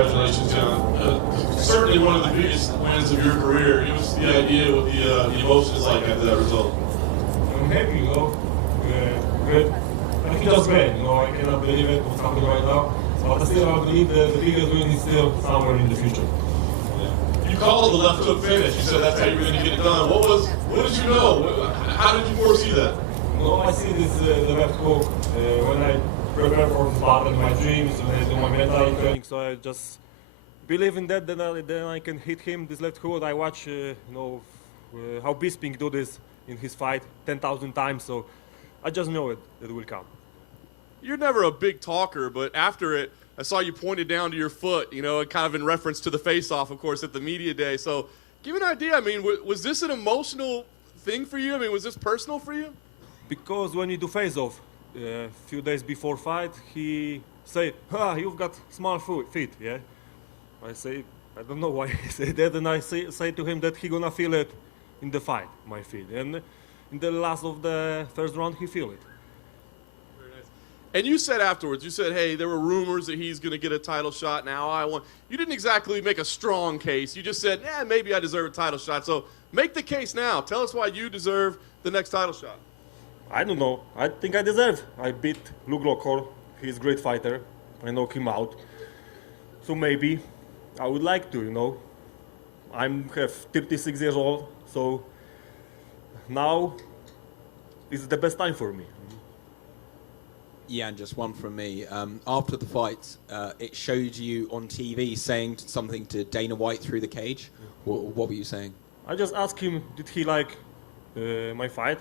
Congratulations, John. Certainly one of the biggest wins of your career. Give us the idea what the emotions like after that result. I'm happy, you know. Great. I think just great, you know. I cannot believe it was happening right now. But still, I believe the biggest win is still somewhere in the future. You called the left hook finish. You said that's how you were going to get it done. What did you know? How did you foresee that? No, I see this the left hook when I prepare for this battle in my dreams, when I do my mental training. So I just believe in that. Then I can hit him this left hook. I watch how Bisping do this in his fight 10,000 times. So I just know it will come. You're never a big talker, but after it, I saw you pointed down to your foot, you know, kind of in reference to the face-off, of course, at the media day. So give me an idea. I mean, was this an emotional thing for you? I mean, was this personal for you? Because when you do face-off, a few days before fight, he say, you've got small feet, yeah? I say, I don't know why he said that, and I say to him that he gonna feel it in the fight, my feet. And in the last of the first round, he feel it. And you said afterwards, you said, hey, there were rumors that he's going to get a title shot. Now I want. You didn't exactly make a strong case. You just said, maybe I deserve a title shot. So make the case now. Tell us why you deserve the next title shot. I don't know. I think I deserve. I beat Luke Rockhold. He's a great fighter. I knock him out. So maybe I would like to, you know. I'm 36 years old, so now is the best time for me. Yeah, and just one from me. After the fight, it showed you on TV saying something to Dana White through the cage. What were you saying? I just asked him, did he like my fight?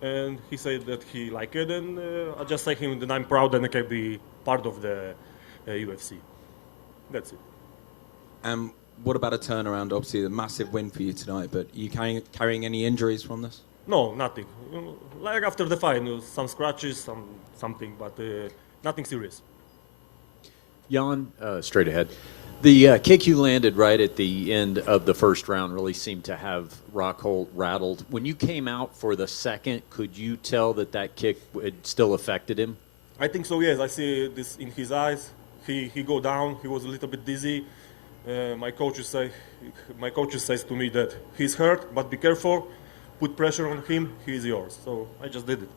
And he said that he liked it, and I just say him that I'm proud and I can be part of the UFC. That's it. What about a turnaround? Obviously, a massive win for you tonight, but are you carrying any injuries from this? No, nothing. Like after the fight, some scratches, something, but nothing serious. Jan, straight ahead. The kick you landed right at the end of the first round really seemed to have Rockhold rattled. When you came out for the second, could you tell that kick had still affected him? I think so, yes. I see this in his eyes. He go down. He was a little bit dizzy. My coach says to me that he's hurt, but be careful. Put pressure on him. He is yours. So I just did it.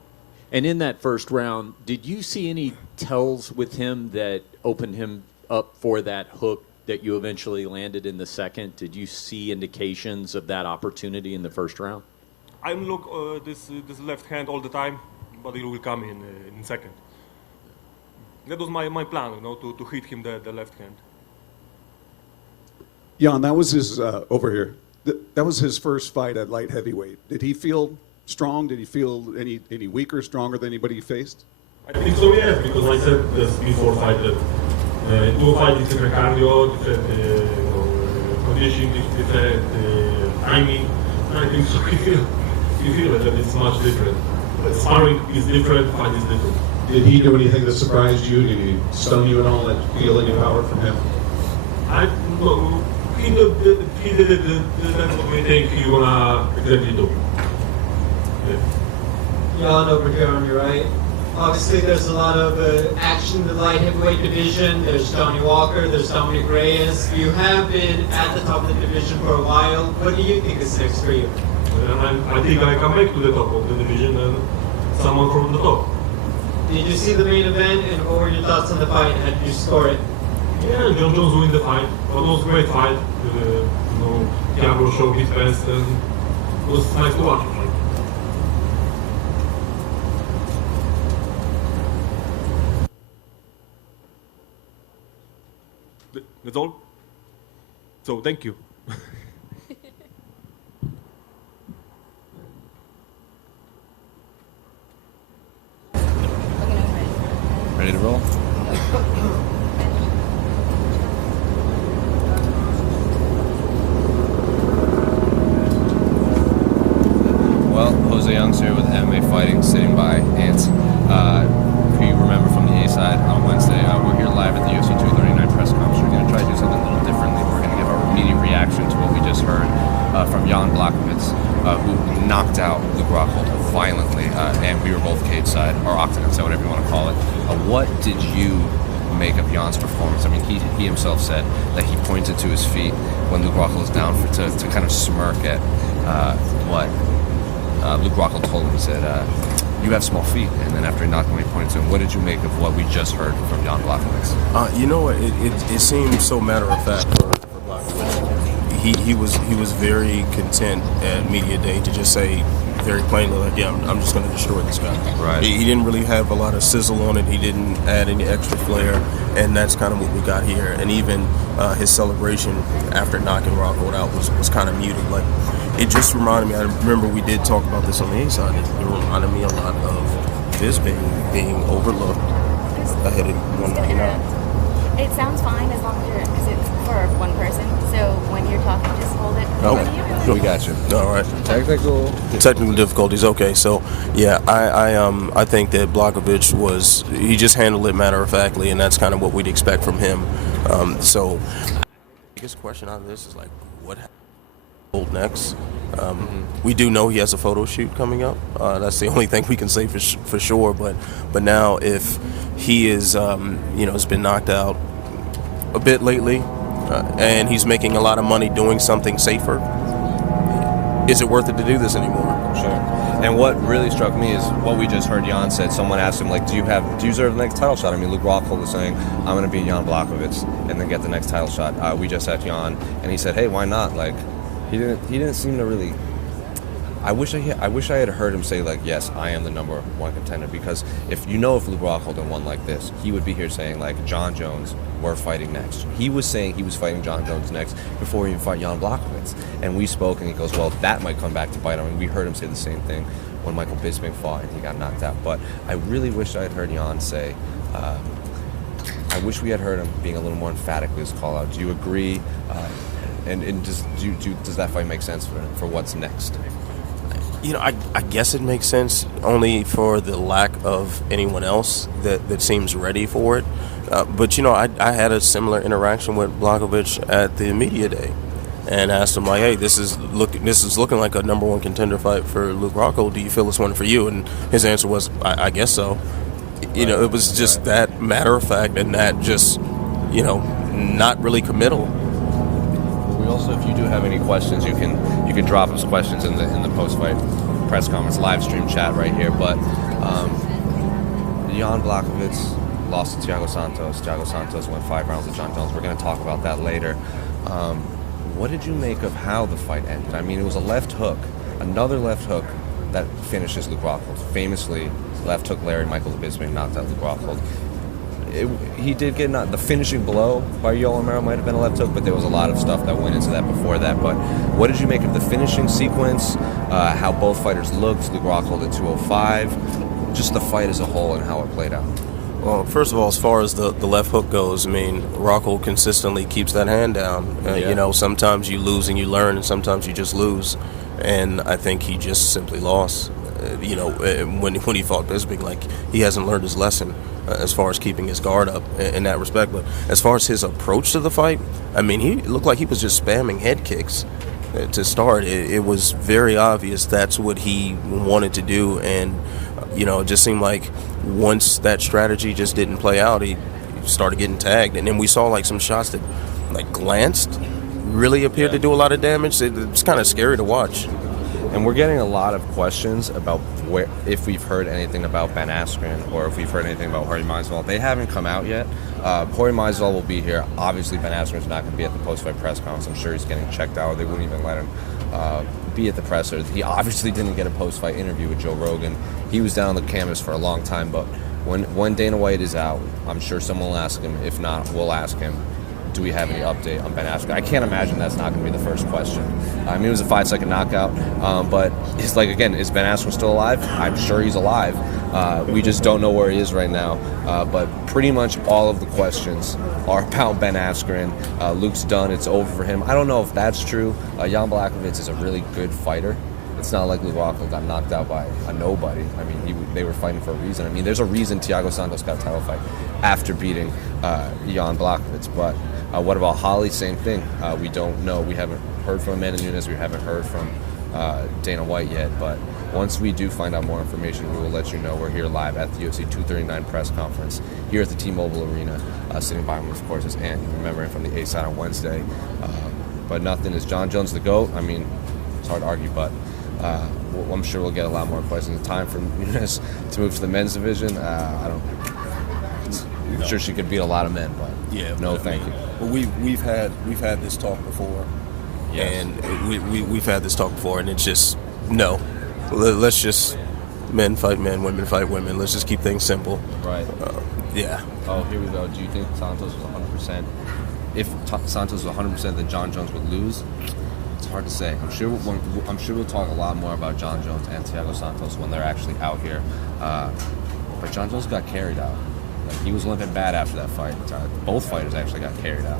And in that first round, did you see any tells with him that opened him up for that hook that you eventually landed in the second? Did you see indications of that opportunity in the first round? I look this left hand all the time, but it will come in second. That was my plan, you know, to hit him the left hand. Jan, that was his over here. That was his first fight at light heavyweight. Did he feel strong? Did he feel any weaker, stronger than anybody he faced? I think so, yes, because I said this before fight that two fights different cardio, different conditioning, different timing. I think so. You feel it, that it's much different. But sparring is different, fight is different. Did he do anything that surprised you? Did he stun you at all? Did you feel any power from him? He did it. That's what we think he gonna exactly do. Yeah. Jan, over here on your right. Obviously, there's a lot of action in the light heavyweight division. There's Johnny Walker, there's Dominic Reyes. You have been at the top of the division for a while. What do you think is next for you? I think I come back to the top of the division and someone from the top. Did you see the main event, and what were your thoughts on the fight? How did you score it? Yeah, John Jones win the fight. It was a great fight. Thiago showed his best, and it was nice to watch. That's all. So thank you. Ready to roll? Well, Jose Young's here with MMA Fighting, sitting by Ant. Who you remember from the A side on Wednesday. We're here live at the UFC 239 press conference. We're going to try to do something a little differently. We're going to give our immediate reaction to what we just heard from Jan Blachowicz, who knocked out Luke Rockhold violently, and we were both cage side, or Octagon side, whatever you want to call it. What did you make of Jan's performance? I mean, he himself said that he pointed to his feet when Luke Rockhold was down to kind of smirk at what Luke Rockhold told him. He said, you have small feet. And then after he knocked him, he pointed to him. What did you make of what we just heard from Jan Blachowicz? You know what? It seemed so matter of fact for Blachowicz. He was very content at media day to just say very plainly, like, yeah, I'm just going to destroy this guy. Right. He didn't really have a lot of sizzle on it. He didn't add any extra flair, and that's kind of what we got here. And even his celebration after knocking Rockhold out was kind of muted. Like, it just reminded me. I remember we did talk about this on the A side. It reminded me a lot of Bisping being overlooked ahead of 199. It sounds fine as long as you're, because it's for one person. So when you're talking, just hold it. Okay, we got you. All right. Technical difficulties. Okay, so yeah, I think that Blachowicz he just handled it matter of factly, and that's kind of what we'd expect from him. So, the biggest question out of this is like, what happens next? We do know he has a photo shoot coming up. That's the only thing we can say for sure. But now if he is has been knocked out a bit lately, and he's making a lot of money doing something safer, is it worth it to do this anymore? Sure. And what really struck me is what we just heard Jan said. Someone asked him, like, do you deserve the next title shot? I mean, Luke Rockhold was saying, I'm going to beat Jan Blachowicz and then get the next title shot. We just had Jan, and he said, hey, why not? Like, he didn't seem to really. I wish I had heard him say, like, yes, I am the number one contender, because if Luke Rockhold had won like this, he would be here saying, like, John Jones, we're fighting next. He was saying he was fighting John Jones next before he even fought Jan Blachowicz. And we spoke, and he goes, well, that might come back to bite him. And we heard him say the same thing when Michael Bisping fought and he got knocked out. But I really wish I had heard Jan say, I wish we had heard him being a little more emphatic with his call-out. Do you agree? And does that fight make sense for what's next? I guess it makes sense only for the lack of anyone else that seems ready for it. But I had a similar interaction with Blachowicz at the media day, and asked him, like, hey, this is looking like a number one contender fight for Luke Rockhold. Do you feel it's one for you? And his answer was, I guess so. It was just that matter of fact, and that just not really committal. We also, if you do have any questions, you can drop us questions in the post-fight press conference live stream chat right here. But Jan Blachowicz lost to Thiago Santos. Thiago Santos went 5 rounds with John Jones. We're going to talk about that later. What did you make of how the fight ended? I mean, it was a left hook, another left hook that finishes Luke Rockhold. Famously, left hook Larry Michael Bisping knocked out Luke Rockhold. He did get the finishing blow by Yoel Romero might have been a left hook, but there was a lot of stuff that went into that before that. But what did you make of the finishing sequence, how both fighters looked, Luke Rockhold at 205, just the fight as a whole and how it played out? Well, first of all, as far as the left hook goes, I mean, Rockhold consistently keeps that hand down. Sometimes you lose and you learn, and sometimes you just lose. And I think he just simply lost. When he fought Bisping, like, he hasn't learned his lesson as far as keeping his guard up in that respect. But as far as his approach to the fight, I mean, he looked like he was just spamming head kicks to start. It was very obvious that's what he wanted to do, and it just seemed like once that strategy just didn't play out, he started getting tagged. And then we saw like some shots that like glanced, really appeared to do a lot of damage. It's kind of scary to watch. And we're getting a lot of questions about if we've heard anything about Ben Askren or if we've heard anything about Jorge Masvidal. They haven't come out yet. Jorge Masvidal will be here. Obviously, Ben Askren's not going to be at the post-fight press conference. I'm sure he's getting checked out. They wouldn't even let him be at the presser. He obviously didn't get a post-fight interview with Joe Rogan. He was down on the canvas for a long time, but when Dana White is out, I'm sure someone will ask him. If not, we'll ask him, do we have any update on Ben Askren? I can't imagine that's not going to be the first question. I mean, it was a 5-second knockout, but it's like, again, is Ben Askren still alive? I'm sure he's alive. We just don't know where he is right now. But pretty much all of the questions are about Ben Askren. Luke's done. It's over for him. I don't know if that's true. Jan Blachowicz is a really good fighter. It's not like Luke Rockhold got knocked out by a nobody. I mean, they were fighting for a reason. I mean, there's a reason Thiago Santos got a title fight after beating Jan Blachowicz. But what about Holly? Same thing. We don't know. We haven't heard from Amanda Nunes. We haven't heard from Dana White yet. But Once we do find out more information, we will let you know. We're here live at the UFC 239 press conference here at the T-Mobile Arena. Sitting by me, of course, is Ant, remembering from the A-side on Wednesday. But nothing is John Jones the GOAT. I mean, it's hard to argue, but I'm sure we'll get a lot more questions. Time for Nunes to move to the men's division. I'm sure she could beat a lot of men, but no, thank you. Well, we've had this talk before, and we've had this talk before, and it's just no. Let's just men fight men, women fight women. Let's just keep things simple. Right. Yeah. Oh, here we go. Do you think Santos was 100%? If Santos was 100%, then John Jones would lose? It's hard to say. I'm sure we'll talk a lot more about John Jones and Thiago Santos when they're actually out here. But John Jones got carried out. Like, he was limping bad after that fight. Both fighters actually got carried out.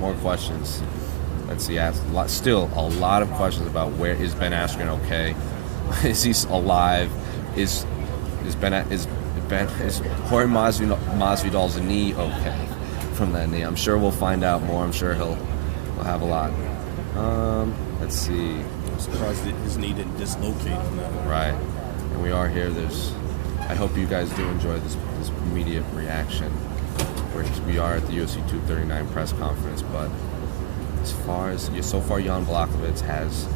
More questions. Let's see. Still a lot of questions about where is Ben Askren okay? Is he alive? Is Jorge Masvidal's knee okay from that knee? I'm sure we'll find out more. I'm sure we'll have a lot. Let's see. I'm surprised that his knee didn't dislocate on that. Right. And we are here. I hope you guys do enjoy this immediate reaction. We are at the UFC 239 press conference, but so far Jan Blachowicz has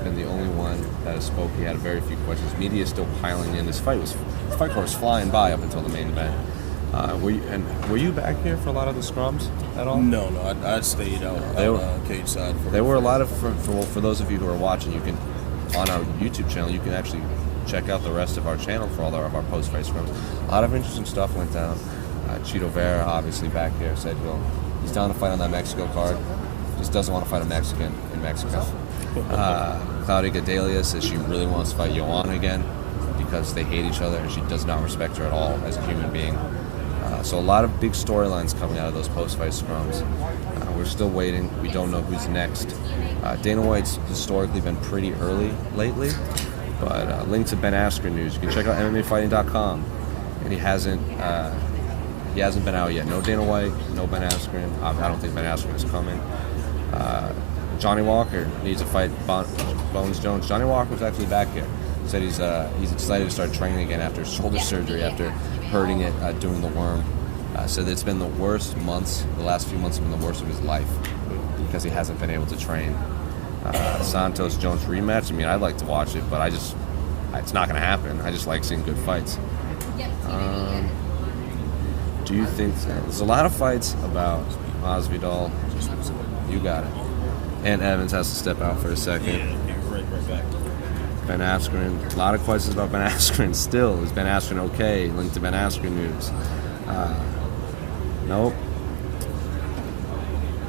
been the only one that has spoke. He had very few questions. Media is still piling in. The fight court was flying by up until the main event. Were you back here for a lot of the scrums at all? No, I stayed out cage side. There were a lot of for those of you who are watching. You can on our YouTube channel. You can actually check out the rest of our channel for all of our post-fight scrums. A lot of interesting stuff went down. Chito Vera, obviously back here, said he's down to fight on that Mexico card. Just doesn't want to fight a Mexican in Mexico. Claudia Gadelha says she really wants to fight Joanna again because they hate each other and she does not respect her at all as a human being. So a lot of big storylines coming out of those post-fight scrums. We're still waiting. We don't know who's next. Dana White's historically been pretty early lately, but link to Ben Askren news. You can check out MMAfighting.com, and he hasn't been out yet. No Dana White, no Ben Askren. I don't think Ben Askren is coming. Johnny Walker needs to fight Bones Jones. Johnny Walker was actually back here. He said he's excited to start training again after shoulder surgery, after hurting it doing the worm. Said it's been the worst months. The last few months have been the worst of his life because he hasn't been able to train. Santos Jones rematch. I mean, I'd like to watch it, but it's not going to happen. I just like seeing good fights. Do you think there's a lot of fights about Masvidal? You got it. And Evans has to step out for a second. Yeah, right back. Ben Askren. A lot of questions about Ben Askren still. Is Ben Askren okay? Link to Ben Askren news. Nope.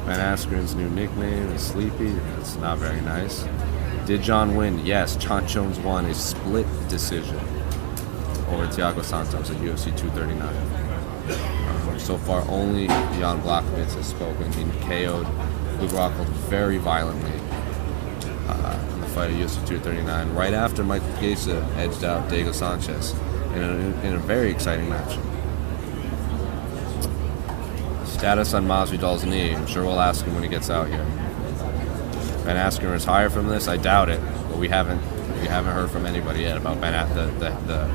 Ben Askren's new nickname is Sleepy. That's not very nice. Did John win? Yes. John Jones won a split decision over Thiago Santos at UFC 239. So far, only Jan Blachowicz has spoken. He KO'd Luke Rockhold very violently in the fight at UFC 239, right after Michael Chiesa edged out Diego Sanchez in a very exciting match. Status on Masvidal's knee. I'm sure we'll ask him when he gets out here. Ben Askren retired from this? I doubt it, but we haven't heard from anybody yet about the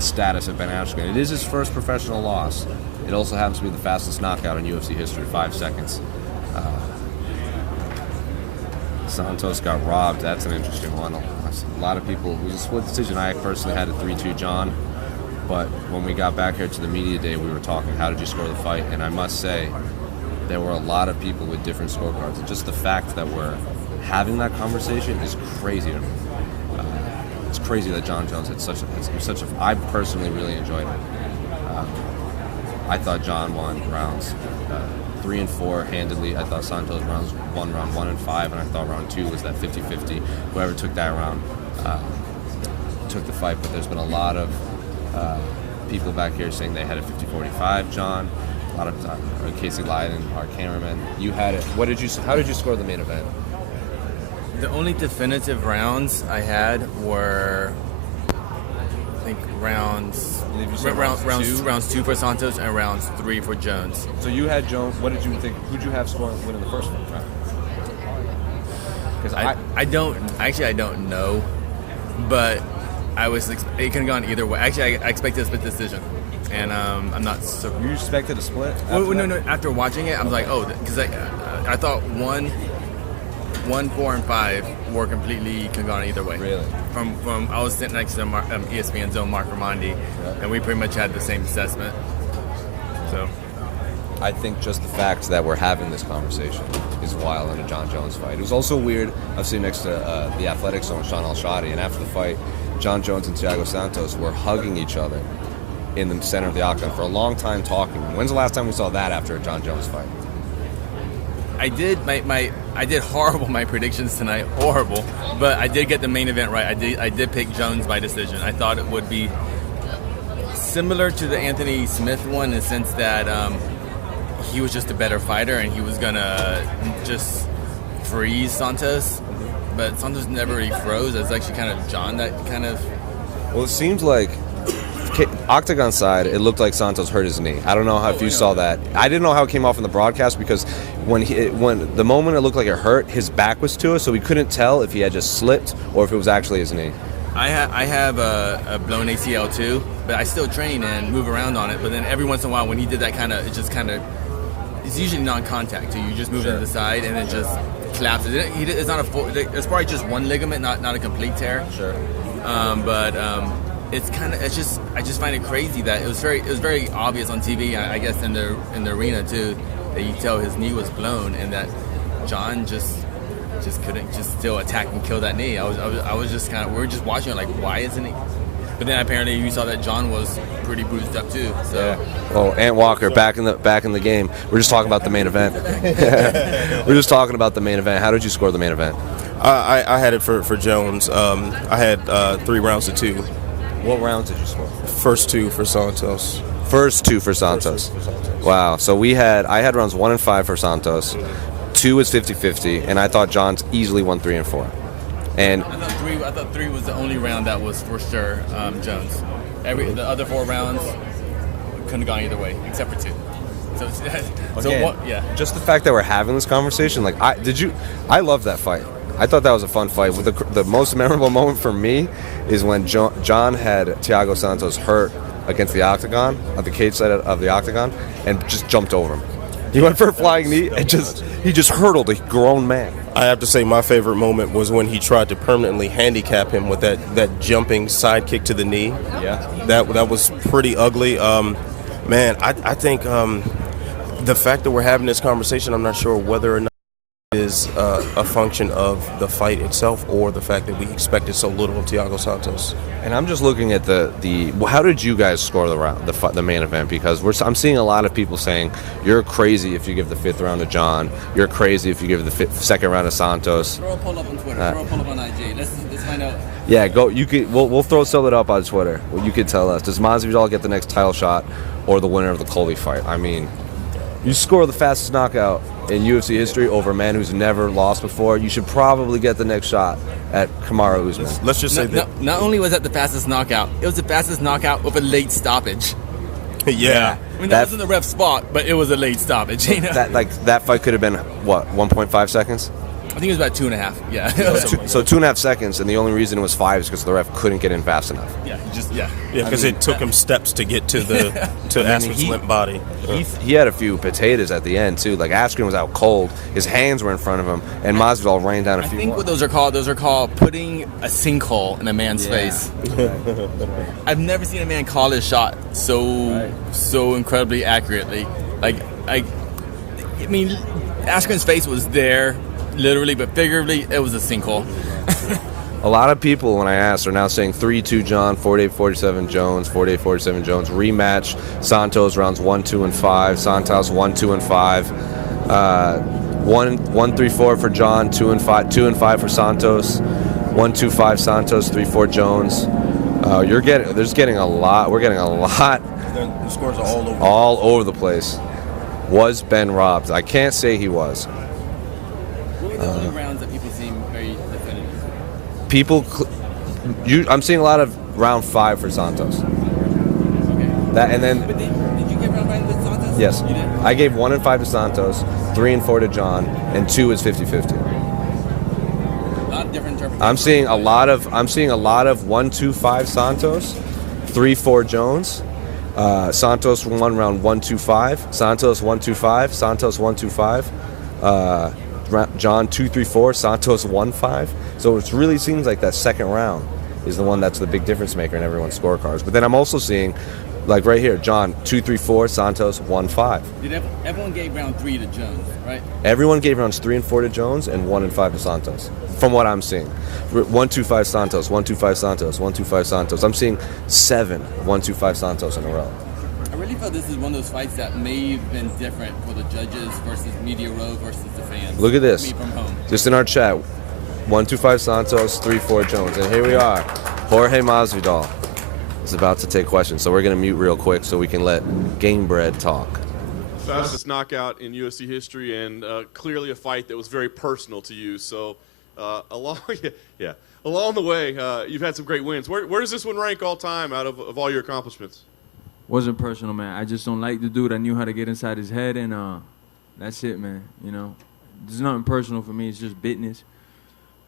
status of Ben Askren. It is his first professional loss. It also happens to be the fastest knockout in UFC history, 5 seconds. Santos got robbed. That's an interesting one. A lot of people, it was a split decision. I personally had a 3-2 John, but when we got back here to the media day, we were talking, how did you score the fight? And I must say, there were a lot of people with different scorecards. And just the fact that we're having that conversation is crazy to me. It's crazy that John Jones had such a. I personally really enjoyed it. I thought John won rounds 3 and 4 handedly. I thought Santos won round 1 and 5, and I thought round 2 was that 50-50. Whoever took that round took the fight. But there's been a lot of people back here saying they had a 50-45. John, a lot of Casey Lyden, our cameraman. You had it. How did you score the main event? The only definitive rounds I had were, I think, rounds 2 for Santos and rounds 3 for Jones. So you had Jones. What did you think? Who'd you have scoring winning the first round? Because I don't know but it could have gone either way. Actually, I expected a split decision, and I'm not so. You expected a split? No. After watching it, I was like, oh, because I thought 1, 4, and 5 were completely could have gone either way. Really? From I was sitting next to ESPN's own Mark Raimondi, and we pretty much had the same assessment. So. I think just the fact that we're having this conversation is wild in a John Jones fight. It was also weird. I was sitting next to the Athletics owner, Sean Al-Shadi, and after the fight, John Jones and Thiago Santos were hugging each other in the center of the octagon for a long time talking. When's the last time we saw that after a John Jones fight? I did I did horrible my predictions tonight, horrible. But I did get the main event right. I did pick Jones by decision. I thought it would be similar to the Anthony Smith one in the sense that he was just a better fighter and he was gonna just freeze Santos. But Santos never really froze. It's actually kind of John that kind of. Well, it seems like Octagon side, it looked like Santos hurt his knee. I don't know if you saw that. I didn't know how it came off in the broadcast because when the moment it looked like it hurt, his back was to us, so we couldn't tell if he had just slipped or if it was actually his knee. I have a blown ACL too, but I still train and move around on it. But then every once in a while, when he did that it's usually non-contact. So you just move it to the side and it just collapses. It's not it's probably just one ligament, not a complete tear. Sure. I just find it crazy that it was very obvious on TV. I guess in the arena too, that you tell his knee was blown and that John just couldn't just still attack and kill that knee. I was just kind of, we were just watching it like, why isn't he? But then apparently you saw that John was pretty bruised up too. So. Yeah. Oh, Ant Walker back in the game. We're just talking about the main event. We're just talking about the main event. How did you score the main event? I had it for Jones. I had 3 rounds to 2. What rounds did you score? First 2 for Santos. First two for Santos. Wow. So I had rounds 1 and 5 for Santos. 2 was 50-50, and I thought John's easily won 3 and 4. And I thought 3 was the only round that was for sure Jones. The other 4 rounds couldn't have gone either way, except for 2. Just the fact that we're having this conversation, I love that fight. I thought that was a fun fight. The most memorable moment for me is when John had Thiago Santos hurt against the octagon, at the cage side of the octagon, and just jumped over him. He went for a flying knee and he just hurdled a grown man. I have to say my favorite moment was when he tried to permanently handicap him with that jumping side kick to the knee. Yeah. That was pretty ugly. Man, I think the fact that we're having this conversation, I'm not sure whether or not it is a function of the fight itself or the fact that we expected so little of Thiago Santos. And I'm just looking at how did you guys score the main event? Because I'm seeing a lot of people saying you're crazy if you give the 5th round to John. You're crazy if you give the 2nd round to Santos. Throw a poll up on Twitter. Throw a poll up on IG. Let's find out. Yeah, go. You could. We'll throw it up on Twitter. Well, you could tell us. Does Masvidal get the next title shot or the winner of the Colby fight? I mean, you score the fastest knockout in UFC history over a man who's never lost before. You should probably get the next shot at Kamaru Usman. Let's just say that. Not only was that the fastest knockout, it was the fastest knockout with a late stoppage. Yeah. I mean, that wasn't the ref spot, but it was a late stoppage. You know? That fight could have been, 1.5 seconds? I think it was about 2.5. Yeah. So 2.5 seconds, and the only reason it was 5 is because the ref couldn't get in fast enough. Yeah, because it took him steps to get to Askren's limp body. He had a few potatoes at the end too. Like Askren was out cold, his hands were in front of him, and Masvidal rained down a few. I think what those are called putting a sinkhole in a man's face. I've never seen a man call his shot so incredibly accurately. I mean, Askren's face was there. Literally, but figuratively, it was a sinkhole. A lot of people, when I asked, are now saying 3-2 John, 48-47 Jones, 48-47 Jones. Rematch, Santos rounds 1, 2, and 5. Santos 1, 2, and 5. 1-3-4 for John, 2 and 5. 2 and 5 for Santos. 1-2-5 Santos, 3-4 Jones. We're getting a lot. The scores are all over the place. Was Ben robbed? I can't say he was. What were the only rounds that people seem very definitive? I'm seeing a lot of round 5 for Santos. Okay. But did you get round 5 with Santos? Yes. You did? I gave 1 and 5 to Santos, 3 and 4 to John, and 2 is 50-50. A lot of different interpretations. I'm seeing a lot of 1-2-5 Santos, 3-4 Jones. Santos won round 1-2-5. Santos 1-2-5. Santos 1-2-5. John 2-3-4. Santos 1-5. So it really seems like that second round is the one that's the big difference maker in everyone's scorecards. But then I'm also seeing, like right here, John 2-3-4. Santos 1-5. Everyone gave round 3 to Jones, right? Everyone gave rounds 3 and 4 to Jones and 1 and 5 to Santos. From what I'm seeing, 1-2-5 Santos, 1-2-5 Santos, 1-2-5 Santos. I'm seeing 7 1-2-5 Santos in a row. I really feel this is one of those fights that may have been different for the judges versus Media Row versus the fans. Look at this. Me from home. Just in our chat, 1-2-5 Santos, 3-4 Jones. And here we are. Jorge Masvidal is about to take questions. So we're going to mute real quick so we can let Gamebred talk. Fastest knockout in UFC history, and clearly a fight that was very personal to you. So along the way, you've had some great wins. Where does this one rank all time out of all your accomplishments? Wasn't personal, man. I just don't like the dude. I knew how to get inside his head, and that's it, man. You know, there's nothing personal for me. It's just business.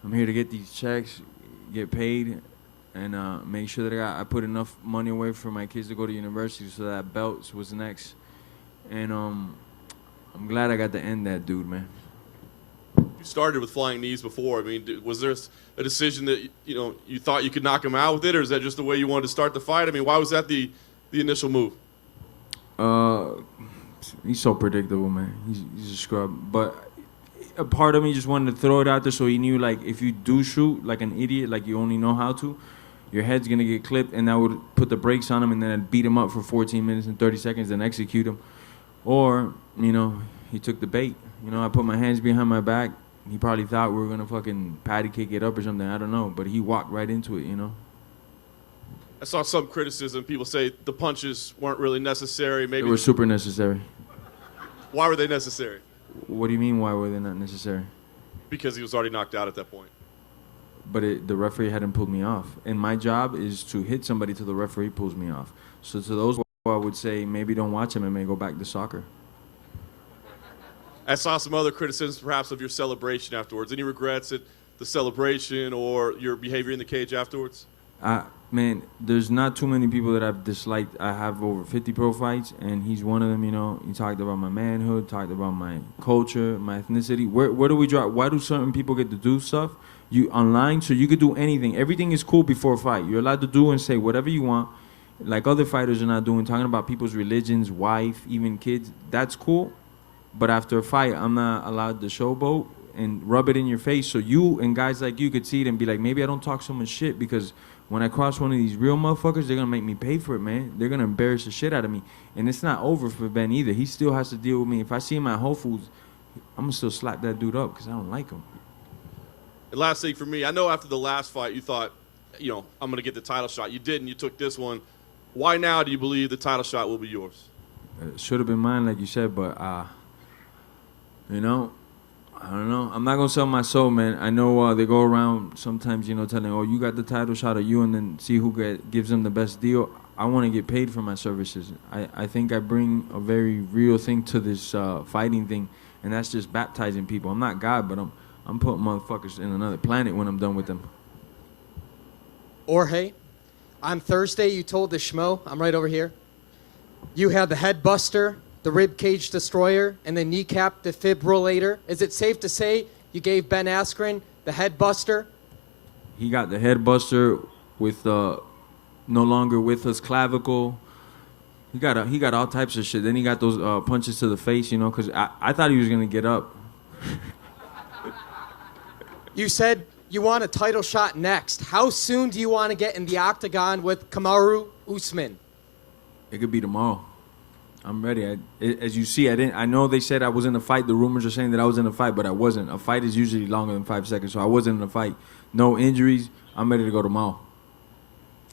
I'm here to get these checks, get paid, and make sure that I put enough money away for my kids to go to university, so that belts was next. And I'm glad I got to end that dude, man. You started with flying knees before. I mean, was there a decision that you thought you could knock him out with it, or is that just the way you wanted to start the fight? I mean, why was that the initial move? He's so predictable, man. He's a scrub. But a part of me just wanted to throw it out there so he knew, like, if you do shoot like an idiot, like you only know how to, your head's going to get clipped, and that would put the brakes on him, and then I'd beat him up for 14 minutes and 30 seconds and execute him. Or, he took the bait. I put my hands behind my back. He probably thought we were going to fucking patty kick it up or something. I don't know. But he walked right into it, I saw some criticism. People say the punches weren't really necessary. Maybe They were super necessary. Why were they necessary? What do you mean, why were they not necessary? Because he was already knocked out at that point. But the referee hadn't pulled me off. And my job is to hit somebody till the referee pulls me off. So to those, I would say maybe don't watch him and may go back to soccer. I saw some other criticisms perhaps of your celebration afterwards. Any regrets at the celebration or your behavior in the cage afterwards? Man, there's not too many people that I've disliked. I have over 50 pro fights, and he's one of them, He talked about my manhood, talked about my culture, my ethnicity. Where do we draw? Why do certain people get to do stuff? You online, so you could do anything. Everything is cool before a fight. You're allowed to do and say whatever you want, like other fighters are not doing, talking about people's religions, wife, even kids. That's cool. But after a fight, I'm not allowed to showboat and rub it in your face so you and guys like you could see it and be like, maybe I don't talk so much shit because when I cross one of these real motherfuckers, they're going to make me pay for it, man. They're going to embarrass the shit out of me. And it's not over for Ben either. He still has to deal with me. If I see him at Whole Foods, I'm going to still slap that dude up because I don't like him. And last thing for me, I know after the last fight you thought, I'm going to get the title shot. You didn't. You took this one. Why now do you believe the title shot will be yours? It should have been mine, like you said, but, I don't know. I'm not going to sell my soul, man. I know they go around sometimes, telling, oh, you got the title shot or you, and then see who gives them the best deal. I want to get paid for my services. I think I bring a very real thing to this fighting thing, and that's just baptizing people. I'm not God, but I'm putting motherfuckers in another planet when I'm done with them. Jorge, on Thursday you told the schmo, I'm right over here, you had the head buster, the rib cage destroyer, and the kneecap defibrillator. Is it safe to say you gave Ben Askren the head buster? He got the head buster with no longer with us clavicle. He got all types of shit. Then he got those punches to the face, because I thought he was gonna get up. You said you want a title shot next. How soon do you want to get in the octagon with Kamaru Usman? It could be tomorrow. I'm ready. As you see, I know they said I was in a fight. The rumors are saying that I was in a fight, but I wasn't. A fight is usually longer than 5 seconds, so I wasn't in a fight. No injuries. I'm ready to go tomorrow.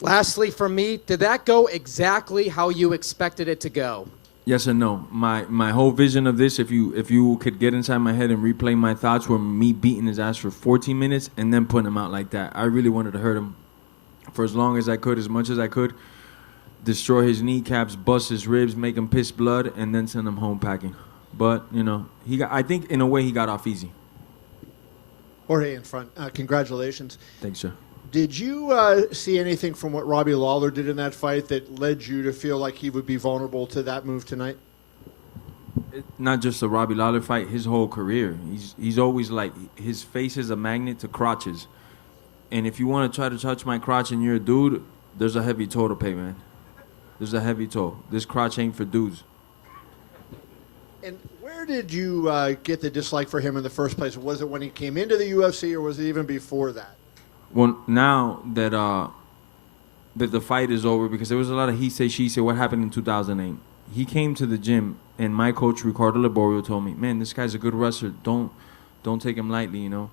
Lastly, from me, did that go exactly how you expected it to go? Yes and no. My whole vision of this, if you could get inside my head and replay my thoughts, were me beating his ass for 14 minutes and then putting him out like that. I really wanted to hurt him for as long as I could, as much as I could. Destroy his kneecaps, bust his ribs, make him piss blood, and then send him home packing. But, I think in a way he got off easy. Jorge in front. Congratulations. Thanks, sir. Did you see anything from what Robbie Lawler did in that fight that led you to feel like he would be vulnerable to that move tonight? Not just the Robbie Lawler fight, his whole career. He's always like, his face is a magnet to crotches. And if you want to try to touch my crotch and you're a dude, there's a heavy toll to pay, man. There's a heavy toll. This crotch ain't for dudes. And where did you get the dislike for him in the first place? Was it when he came into the UFC, or was it even before that? Well, now that that the fight is over, because there was a lot of he say, she say, what happened in 2008. He came to the gym, and my coach, Ricardo Laborio, told me, man, this guy's a good wrestler. Don't take him lightly, you know.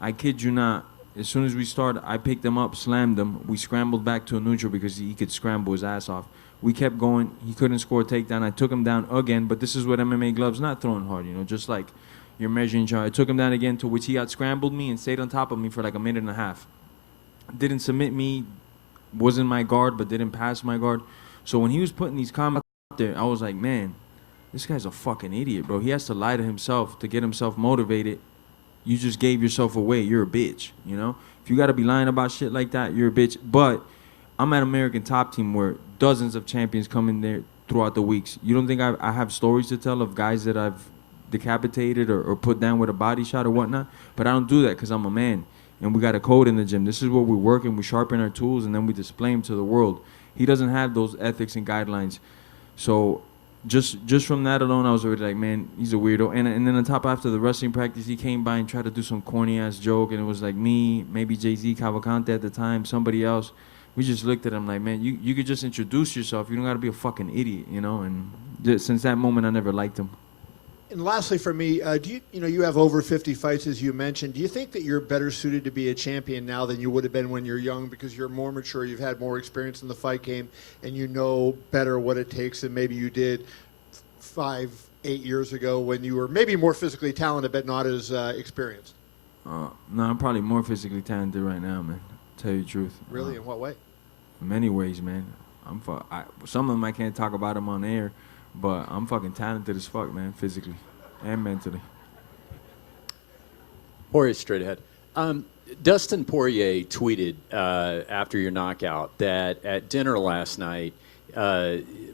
I kid you not. As soon as we started, I picked him up, slammed him. We scrambled back to a neutral because he could scramble his ass off. We kept going. He couldn't score a takedown. I took him down again, but this is what MMA gloves, not throwing hard, you know, just like you're measuring charge. I took him down again, to which he out scrambled me and stayed on top of me for like a minute and a half. Didn't submit me, wasn't my guard, but didn't pass my guard. So when he was putting these comments out there, I was like, man, this guy's a fucking idiot, bro. He has to lie to himself to get himself motivated. You just gave yourself away. You're a bitch, you know? If you got to be lying about shit like that, you're a bitch. But I'm at American Top Team where dozens of champions come in there throughout the weeks. You don't think I have stories to tell of guys that I've decapitated or put down with a body shot or whatnot? But I don't do that because I'm a man. And we got a code in the gym. This is where we work and we sharpen our tools and then we display them to the world. He doesn't have those ethics and guidelines. So just from that alone, I was already like, man, he's a weirdo. And then on top, after the wrestling practice, he came by and tried to do some corny-ass joke, and it was like me, maybe Jay-Z, Cavalcante at the time, somebody else. We just looked at him like, man, you could just introduce yourself. You don't got to be a fucking idiot, you know? And since that moment, I never liked him. And lastly, for me, you have over 50 fights, as you mentioned. Do you think that you're better suited to be a champion now than you would have been when you're young, because you're more mature, you've had more experience in the fight game, and you know better what it takes than maybe you did 5-8 years ago when you were maybe more physically talented but not as experienced? No, I'm probably more physically talented right now, man. Tell you the truth. Really? In what way? In many ways, man. Some of them I can't talk about them on air, but I'm fucking talented as fuck, man, physically and mentally. Poirier straight ahead. Dustin Poirier tweeted after your knockout that at dinner last night,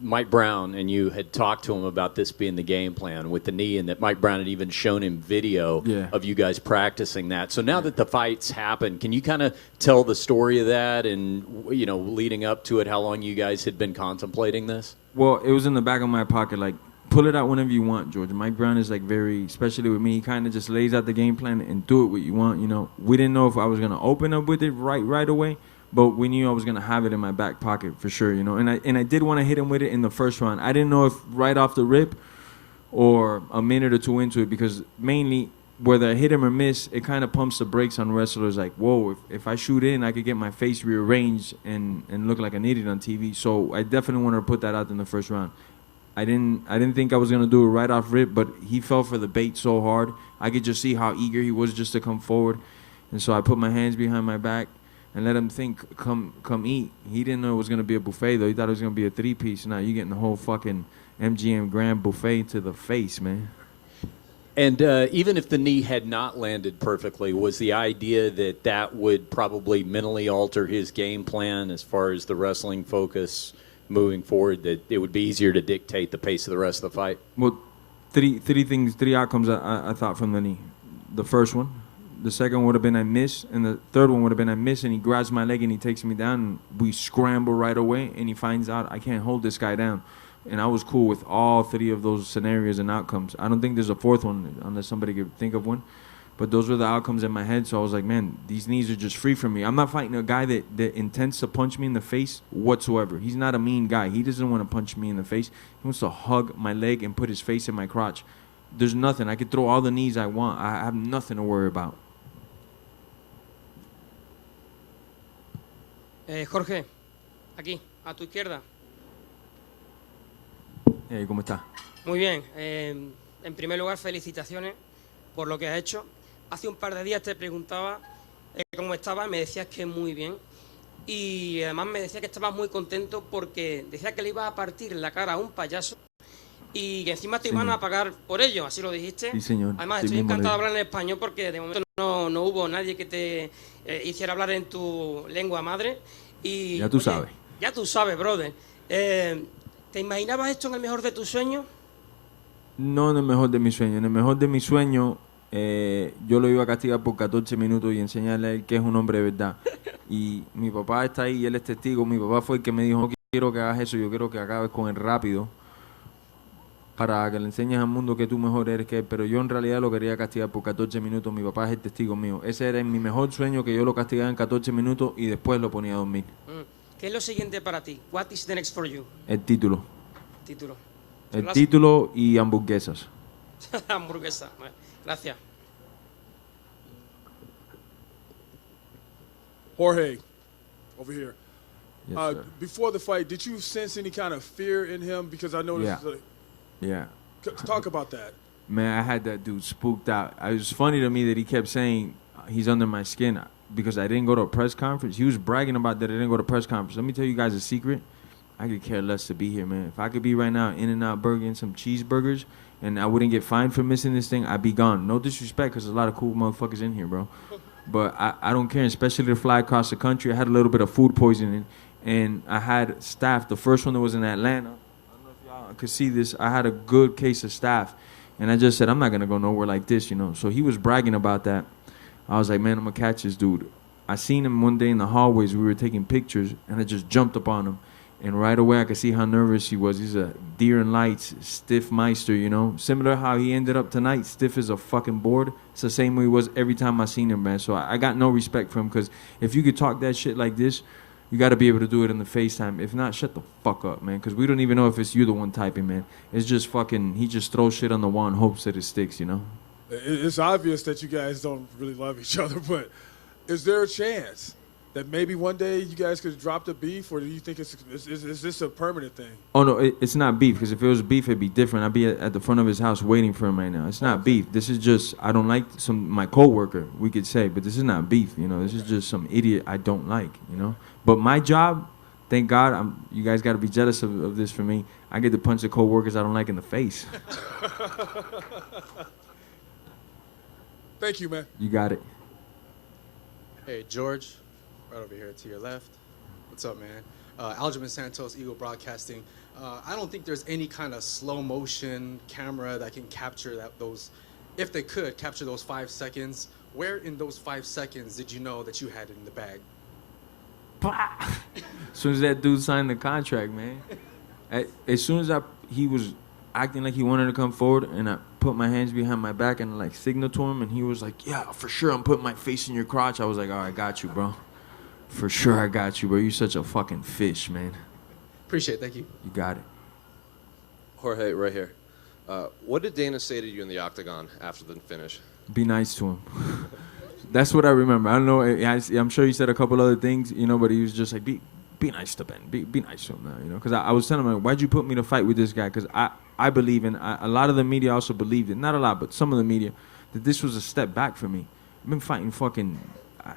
Mike Brown and you had talked to him about this being the game plan with the knee, and that Mike Brown had even shown him video of you guys practicing that. So now that the fight's happened, can you kind of tell the story of that and, you know, leading up to it, how long you guys had been contemplating this? Well, it was in the back of my pocket, like, pull it out whenever you want, George. Mike Brown is like very, especially with me, he kind of just lays out the game plan and do it what you want, you know. We didn't know if I was going to open up with it right away, but we knew I was going to have it in my back pocket for sure, you know. And I did want to hit him with it in the first round. I didn't know if right off the rip or a minute or two into it, because mainly whether I hit him or miss, it kind of pumps the brakes on wrestlers like, whoa, if I shoot in, I could get my face rearranged and look like an idiot on TV. So I definitely wanted to put that out in the first round. I didn't think I was going to do it right off rip, but he fell for the bait so hard. I could just see how eager he was just to come forward. And so I put my hands behind my back and let him think, come eat. He didn't know it was going to be a buffet, though. He thought it was going to be a three-piece. Now you're getting the whole fucking MGM Grand buffet to the face, man. And even if the knee had not landed perfectly, was the idea that that would probably mentally alter his game plan as far as the wrestling focus moving forward, that it would be easier to dictate the pace of the rest of the fight? Well, three outcomes I thought from the knee. The first one. The second would have been I miss, and the third one would have been I miss, and he grabs my leg and he takes me down, and we scramble right away, and he finds out I can't hold this guy down. And I was cool with all three of those scenarios and outcomes. I don't think there's a fourth one, unless somebody could think of one. But those were the outcomes in my head, so I was like, man, these knees are just free from me. I'm not fighting a guy that intends to punch me in the face whatsoever. He's not a mean guy. He doesn't want to punch me in the face. He wants to hug my leg and put his face in my crotch. There's nothing. I could throw all the knees I want. I have nothing to worry about. Jorge, aquí, a tu izquierda. Hey, ¿cómo está? Muy bien. En primer lugar, felicitaciones por lo que has hecho. Hace un par de días te preguntaba cómo estabas, me decías que muy bien. Y además me decías que estabas muy contento porque decías que le ibas a partir la cara a un payaso y que encima te Señor. iban a pagar por ello, así lo dijiste. Sí, señor. Además, Sí estoy mismo encantado de le hablar en español porque de momento no hubo nadie que te hiciera hablar en tu lengua madre. Y, Ya tú oye, sabes. Ya tú sabes, brother. ¿Te imaginabas esto en el mejor de tus sueños? No en el mejor de mis sueños. En el mejor de mis sueños, yo lo iba a castigar por 14 minutos y enseñarle a él que es un hombre de verdad. Y mi papá está ahí y él es testigo. Mi papá fue el que me dijo, no quiero que hagas eso, yo quiero que acabes con él rápido para que le enseñes al mundo que tú mejor eres que él. Pero yo en realidad lo quería castigar por 14 minutos. Mi papá es el testigo mío. Ese era mi mejor sueño, que yo lo castigara en 14 minutos y después lo ponía a dormir. ¿Qué es lo siguiente para ti? What is the next for you? El título. Título. El título y hamburguesas. Hamburguesa. Vale, gracias. Jorge, over here. Yes, sir. Before the fight, did you sense any kind of fear in him? Because I noticed. Yeah. Talk about that. Man, I had that dude spooked out. It was funny to me that he kept saying he's under my skin because I didn't go to a press conference. He was bragging about that I didn't go to a press conference. Let me tell you guys a secret. I could care less to be here, man. If I could be right now In-N-Out Burger and some cheeseburgers and I wouldn't get fined for missing this thing, I'd be gone. No disrespect, because there's a lot of cool motherfuckers in here, bro. But I don't care, especially to fly across the country. I had a little bit of food poisoning, and I had staph. The first one that was in Atlanta, I don't know if y'all could see this, I had a good case of staph. And I just said, I'm not going to go nowhere like this, you know. So he was bragging about that. I was like, man, I'm going to catch this dude. I seen him one day in the hallways. We were taking pictures, and I just jumped up on him. And right away, I could see how nervous he was. He's a deer in lights, stiff meister, you know. Similar how he ended up tonight, stiff as a fucking board. It's the same way he was every time I seen him, man. So I got no respect for him, because if you could talk that shit like this, you got to be able to do it in the FaceTime. If not, shut the fuck up, man, because we don't even know if it's you the one typing, man. It's just fucking, he just throws shit on the wall and hopes that it sticks, you know. It's obvious that you guys don't really love each other, but is there a chance that maybe one day you guys could drop the beef, or do you think is this a permanent thing? Oh, no, it's not beef, because if it was beef, it'd be different. I'd be at the front of his house waiting for him right now. It's not beef. This is just, I don't like my coworker, we could say, but this is not beef, you know. This is just some idiot I don't like, you know. But my job, thank God, you guys got to be jealous of this for me. I get to punch the coworkers I don't like in the face. Thank you, man. You got it. Hey, George, right over here to your left. What's up, man? Aljamain Santos, Eagle Broadcasting. I don't think there's any kind of slow motion camera that can capture those, if they could, capture those 5 seconds. Where in those 5 seconds did you know that you had it in the bag? As soon as that dude signed the contract, man. As soon as he was acting like he wanted to come forward, and I put my hands behind my back and like signaled to him, and he was like, yeah, for sure, I'm putting my face in your crotch. I was like, all right, I got you, bro. For sure, I got you, bro. You're such a fucking fish, man. Appreciate it. Thank you. You got it. Jorge, right here. What did Dana say to you in the Octagon after the finish? Be nice to him. That's what I remember. I don't know. I'm sure he said a couple other things, you know, but he was just like, be nice to Ben. Be nice to him now, you know. Because I was telling him, like, why'd you put me to fight with this guy? Because I believe, and a lot of the media also believed it. Not a lot, but some of the media, that this was a step back for me. I've been fighting fucking...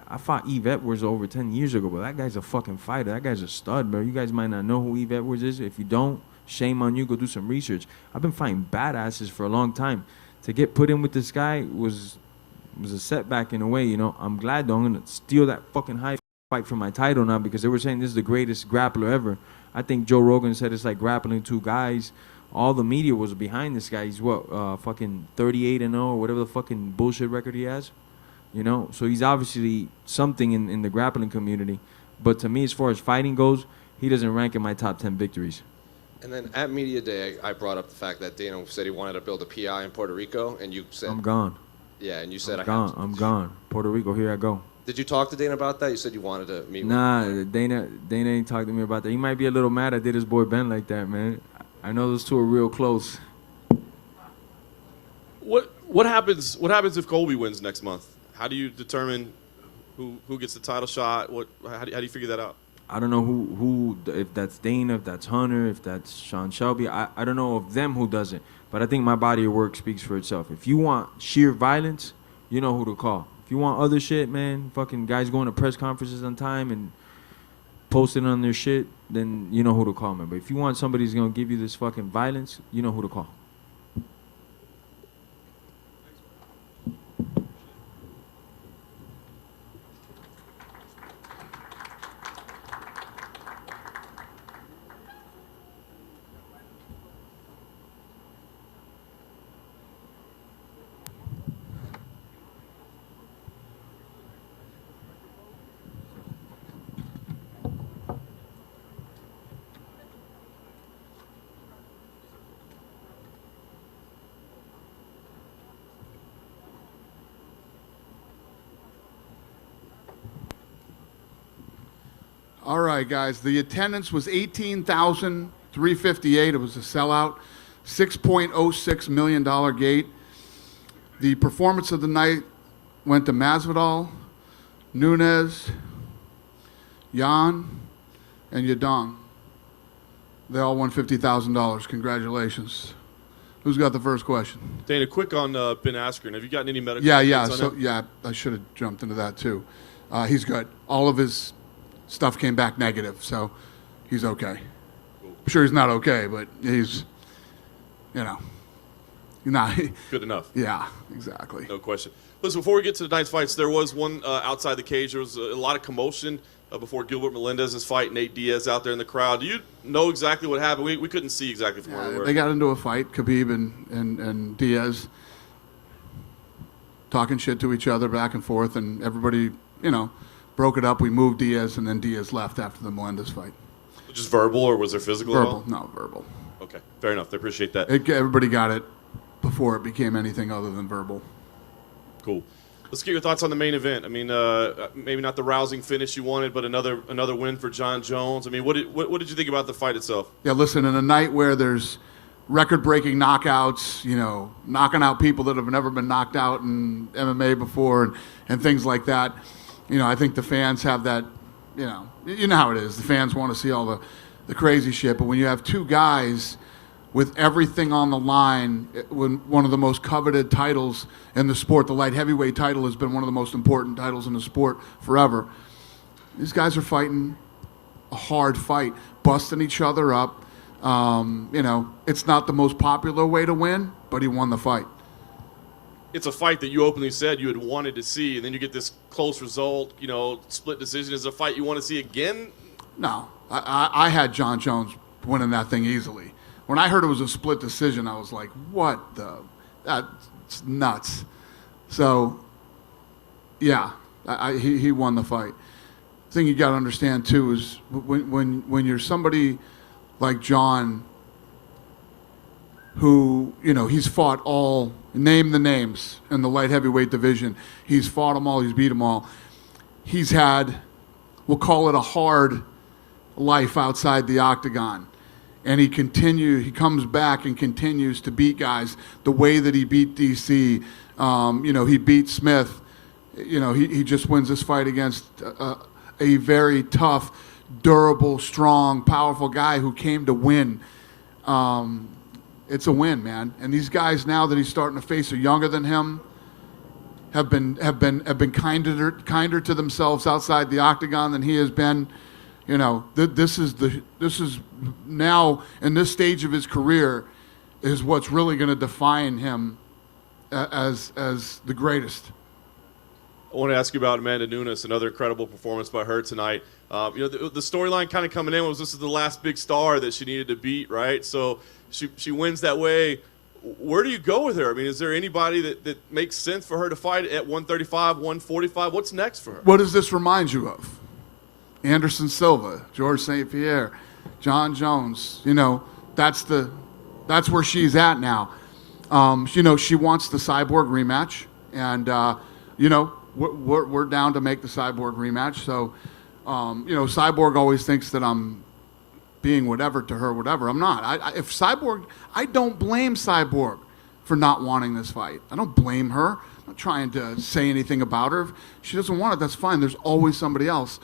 I fought Eve Edwards over 10 years ago, but that guy's a fucking fighter. That guy's a stud, bro. You guys might not know who Eve Edwards is. If you don't, shame on you. Go do some research. I've been fighting badasses for a long time. To get put in with this guy was a setback in a way, you know. I'm glad, though. I'm going to steal that fucking high fight for my title now, because they were saying this is the greatest grappler ever. I think Joe Rogan said it's like grappling two guys. All the media was behind this guy. He's fucking 38-0 or whatever the fucking bullshit record he has. You know, so he's obviously something in the grappling community. But to me, as far as fighting goes, he doesn't rank in my top 10 victories. And then at Media Day, I brought up the fact that Dana said he wanted to build a PI in Puerto Rico, and you said... I'm gone. Yeah, and you said... I'm gone. Puerto Rico, here I go. Did you talk to Dana about that? You said you wanted to meet with him. Dana ain't talked to me about that. He might be a little mad I did his boy Ben like that, man. I know those two are real close. What happens if Colby wins next month? How do you determine who gets the title shot? How do you figure that out? I don't know who if that's Dana, if that's Hunter, if that's Sean Shelby. I don't know of them who does it. But I think my body of work speaks for itself. If you want sheer violence, you know who to call. If you want other shit, man, fucking guys going to press conferences on time and posting on their shit, then you know who to call, man. But if you want somebody who's going to give you this fucking violence, you know who to call. All right, guys. The attendance was 18,358. It was a sellout. $6.06 million gate. The performance of the night went to Masvidal, Nunes, Jan, and Yadong. They all won $50,000. Congratulations. Who's got the first question? Dana, quick on Ben Askren. Have you gotten any medical? Yeah. updates on him? I should have jumped into that too. He's good. All of his stuff came back negative, so he's okay. I'm sure he's not okay, but he's, not Good enough. Yeah, exactly. No question. Listen, before we get to tonight's fights, there was one outside the cage. There was a lot of commotion before Gilbert Melendez's fight. Nate Diaz out there in the crowd. Do you know exactly what happened? We couldn't see exactly from where we were. They got into a fight, Khabib and Diaz, talking shit to each other back and forth, and everybody, broke it up. We moved Diaz, and then Diaz left after the Melendez fight. Just verbal, or was there physical? Verbal, no, verbal. Okay, fair enough. I appreciate that. Everybody got it before it became anything other than verbal. Cool. Let's get your thoughts on the main event. I mean, maybe not the rousing finish you wanted, but another win for John Jones. I mean, what did you think about the fight itself? Yeah, listen, in a night where there's record-breaking knockouts, knocking out people that have never been knocked out in MMA before and things like that, I think the fans have that, you know how it is. The fans want to see all the crazy shit, but when you have two guys with everything on the line, when one of the most coveted titles in the sport, the light heavyweight title has been one of the most important titles in the sport forever. These guys are fighting a hard fight, busting each other up. It's not the most popular way to win, but he won the fight. It's a fight that you openly said you had wanted to see, and then you get this close result, split decision. Is it a fight you want to see again? No. I had John Jones winning that thing easily. When I heard it was a split decision, I was like, what the? That's nuts. So, yeah, he won the fight. The thing you got to understand, too, is when you're somebody like John, who, he's fought all, name the names in the light heavyweight division. He's fought them all. He's beat them all. He's had, we'll call it a hard life outside the octagon. And he comes back and continues to beat guys the way that he beat DC. He beat Smith. He just wins this fight against a very tough, durable, strong, powerful guy who came to win. It's a win, man. And these guys now that he's starting to face are younger than him, have been kinder to themselves outside the octagon than he has been. This is now in this stage of his career is what's really going to define him as the greatest. I want to ask you about Amanda Nunes, another incredible performance by her tonight. The storyline kind of coming in was this is the last big star that she needed to beat, right? So she wins that way. Where do you go with her? I mean, is there anybody that makes sense for her to fight at 135, 145? What's next for her? What does this remind you of? Anderson Silva, George St. Pierre, John Jones. That's where she's at now. She wants the Cyborg rematch, and we're down to make the Cyborg rematch. So, Cyborg always thinks that I'm being whatever to her, whatever. I'm not. I don't blame Cyborg for not wanting this fight. I don't blame her. I'm not trying to say anything about her. If she doesn't want it, that's fine. There's always somebody else.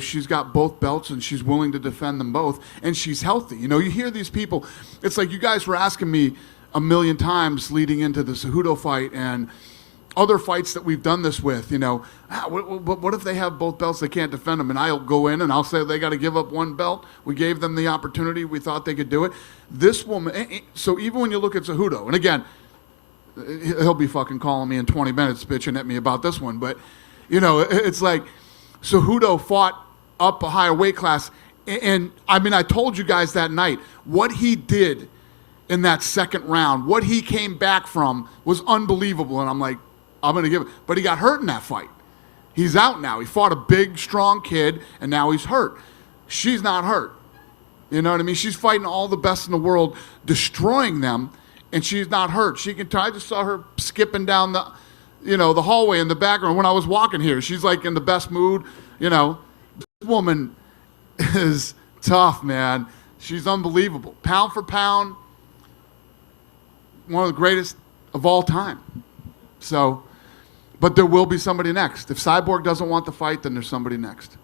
She's got both belts and she's willing to defend them both, and she's healthy. You hear these people. It's like you guys were asking me a million times leading into the Cejudo fight and other fights that we've done this with. What if they have both belts? They can't defend them, and I'll go in and I'll say they got to give up one belt. We gave them the opportunity. We thought they could do it. This woman. So even when you look at Cejudo, and again, he'll be fucking calling me in 20 minutes, bitching at me about this one, but it's like. Cejudo fought up a higher weight class, and I told you guys that night, what he did in that second round, what he came back from was unbelievable, and I'm like, I'm going to give it. But he got hurt in that fight. He's out now. He fought a big, strong kid, and now he's hurt. She's not hurt. You know what I mean? She's fighting all the best in the world, destroying them, and she's not hurt. I just saw her skipping down the hallway in the background when I was walking here. She's like in the best mood. This woman is tough, man. She's unbelievable. Pound for pound, one of the greatest of all time. So, but there will be somebody next. If Cyborg doesn't want the fight, then there's somebody next.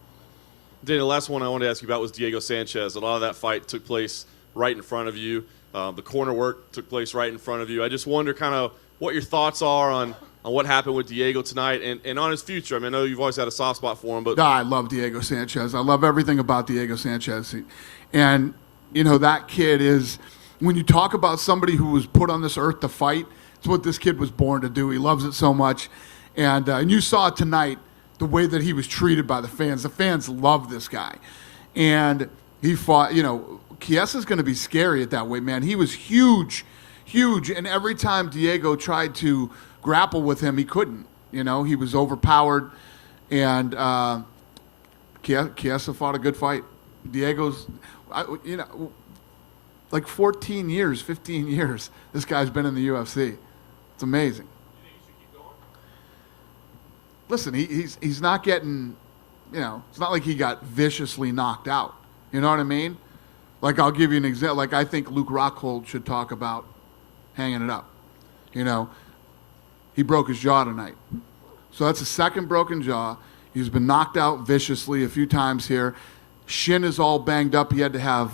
Dana, the last one I wanted to ask you about was Diego Sanchez. A lot of that fight took place right in front of you. The corner work took place right in front of you. I just wonder kind of what your thoughts are on what happened with Diego tonight and on his future. I mean, I know you've always had a soft spot for him, but I love Diego Sanchez. I love everything about Diego Sanchez. And, you know, that kid is, when you talk about somebody who was put on this earth to fight, it's what this kid was born to do. He loves it so much. And you saw tonight the way that he was treated by the fans. The fans love this guy. And he fought, you know, Chiesa's going to be scary at that weight, man. He was huge, huge. And every time Diego tried to grapple with him, he couldn't. You know, he was overpowered. And Chiesa fought a good fight. Diego's, you know, like 14 years, 15 years, this guy's been in the UFC. It's amazing. Listen, he's not getting, you know, it's not like he got viciously knocked out. You know what I mean? Like, I'll give you an example. Like, I think Luke Rockhold should talk about hanging it up. You know, he broke his jaw tonight. So that's a second broken jaw. He's been knocked out viciously a few times here. Shin is all banged up. He had to have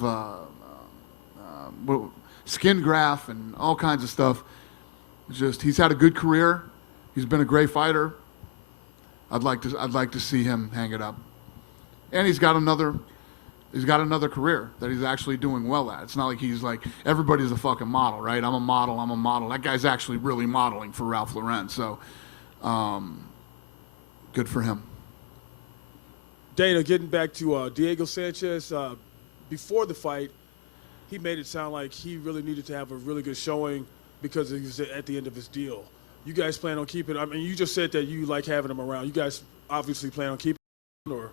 skin graft and all kinds of stuff. It's just, he's had a good career. He's been a great fighter. I'd like to see him hang it up. And he's got another career that he's actually doing well at. It's not like he's like, everybody's a fucking model, right? I'm a model. That guy's actually really modeling for Ralph Lauren. So, good for him. Dana, getting back to Diego Sanchez, before the fight, he made it sound like he really needed to have a really good showing because he was at the end of his deal. You guys plan on keeping, I mean, you just said that you like having him around. You guys obviously plan on keeping him, or?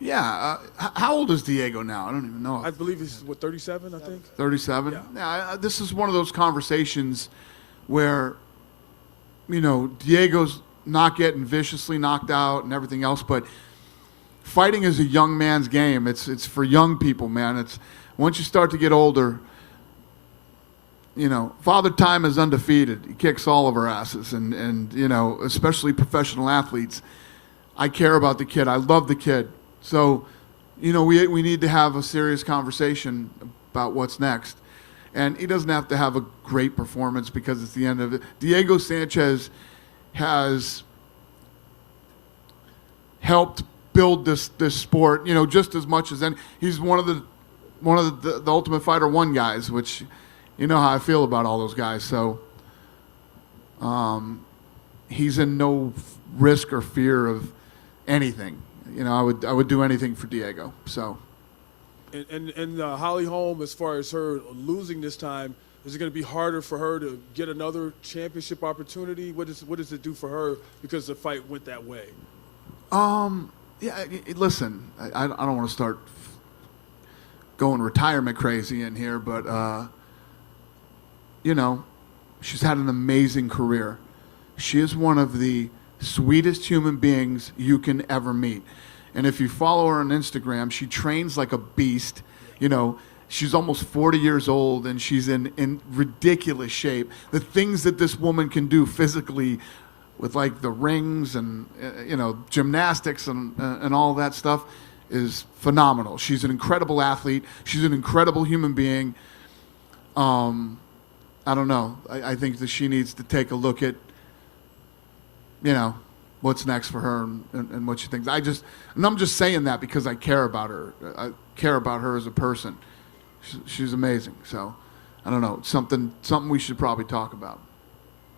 Yeah. How old is Diego now? I don't even know. I believe he's, 37, I think? 37? Yeah. This is one of those conversations where, you know, Diego's not getting viciously knocked out and everything else, but fighting is a young man's game. It's for young people, man. It's once you start to get older, you know, Father Time is undefeated. He kicks all of our asses, and you know, especially professional athletes. I care about the kid. I love the kid. So, you know, we need to have a serious conversation about what's next. And he doesn't have to have a great performance because it's the end of it. Diego Sanchez has helped build this sport, you know, just as much as any. He's one of the Ultimate Fighter 1 guys, which, you know how I feel about all those guys. So he's in no risk or fear of anything. You know, I would do anything for Diego. So. And Holly Holm, as far as her losing this time, is it going to be harder for her to get another championship opportunity? What does it do for her because the fight went that way? Yeah. Listen, I don't want to start going retirement crazy in here, but you know, she's had an amazing career. She is one of the sweetest human beings you can ever meet. And if you follow her on Instagram, she trains like a beast. You know, she's almost 40 years old, and she's in ridiculous shape. The things that this woman can do physically with, like, the rings and, you know, gymnastics and all that stuff is phenomenal. She's an incredible athlete. She's an incredible human being. I don't know. I think that she needs to take a look at, you know, what's next for her and what she thinks. I'm just saying that because I care about her. I care about her as a person. She's amazing. So, I don't know. It's something we should probably talk about.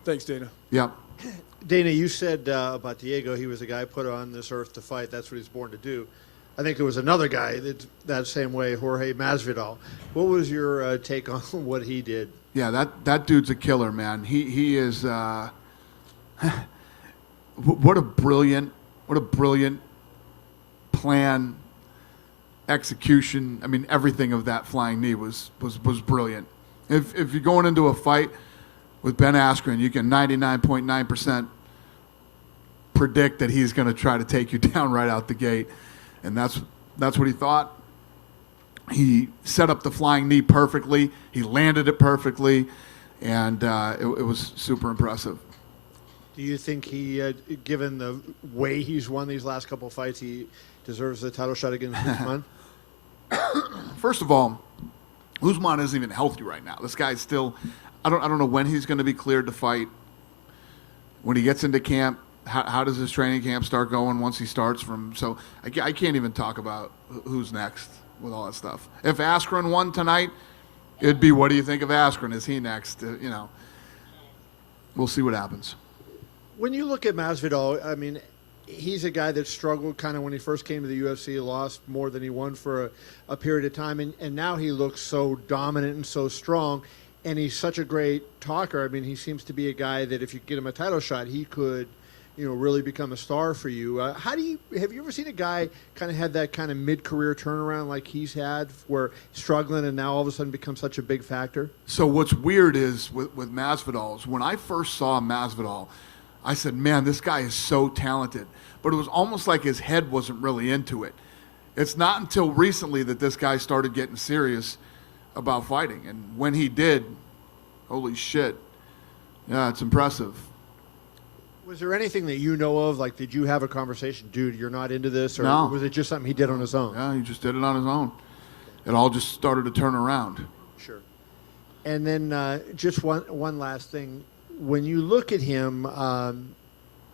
Thanks, Dana. Yep. Dana, you said about Diego, he was a guy put on this earth to fight. That's what he's born to do. I think there was another guy that same way, Jorge Masvidal. What was your take on what he did? Yeah, that dude's a killer, man. He is. What a brilliant plan, execution. I mean, everything of that flying knee was brilliant. If you're going into a fight with Ben Askren, you can 99.9% predict that he's going to try to take you down right out the gate, and that's That's what he thought. He set up the flying knee perfectly. He landed it perfectly, and it was super impressive. Do you think he, given the way he's won these last couple of fights, he deserves the title shot against Usman? First of all, Usman isn't even healthy right now. This guy's still. I don't know when he's going to be cleared to fight. When he gets into camp, how does his training camp start going once he starts from? So I can't even talk about who's next with all that stuff. If Askren won tonight, it'd be, what do you think of Askren? Is he next? We'll see what happens. When you look at Masvidal, I mean, he's a guy that struggled kind of when he first came to the UFC. He lost more than he won for a period of time, and now he looks so dominant and so strong, and he's such a great talker. I mean, he seems to be a guy that if you get him a title shot, he could, really become a star for you. Have you ever seen a guy kind of had that kind of mid-career turnaround like he's had, where struggling and now all of a sudden becomes such a big factor? So what's weird is with Masvidal is when I first saw Masvidal, I said, man, this guy is so talented. But it was almost like his head wasn't really into it. It's not until recently that this guy started getting serious about fighting. And when he did, holy shit, yeah, it's impressive. Was there anything that you know of? Like, did you have a conversation, dude, you're not into this? Or No. was it just something he did on his own? Yeah, he just did it on his own. It all just started to turn around. Sure. And then just one last thing. When you look at him,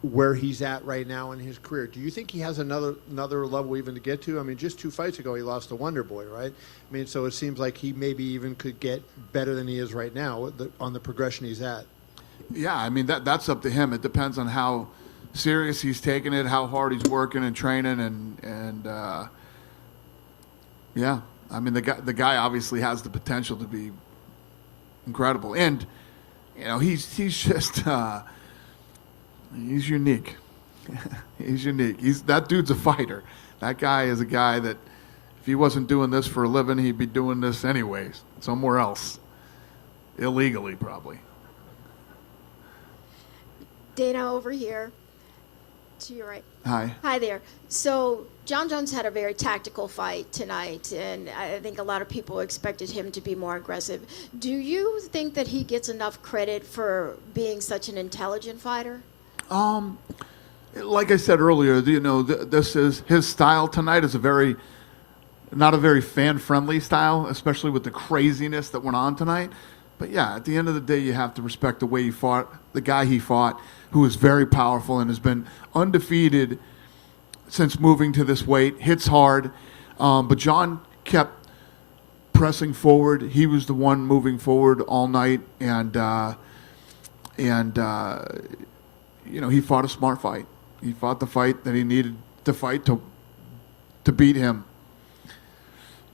where he's at right now in his career, do you think he has another level even to get to? I mean, just 2 fights ago, he lost to Wonder Boy, right? I mean, so it seems like he maybe even could get better than he is right now on the progression he's at. Yeah, I mean, that's up to him. It depends on how serious he's taking it, how hard he's working and training, and yeah, I mean, the guy obviously has the potential to be incredible, and he's just he's unique. He's unique. That dude's a fighter. That guy is a guy that if he wasn't doing this for a living, he'd be doing this anyways, somewhere else, illegally probably. Dana, over here, to your right. Hi. Hi there. So John Jones had a very tactical fight tonight, and I think a lot of people expected him to be more aggressive. Do you think that he gets enough credit for being such an intelligent fighter? Like I said earlier, this is his style tonight is not a very fan-friendly style, especially with the craziness that went on tonight. But yeah, at the end of the day, you have to respect the way he fought, the guy he fought, who is very powerful and has been undefeated since moving to this weight, hits hard. But John kept pressing forward. He was the one moving forward all night, and he fought a smart fight. He fought the fight that he needed to fight to beat him.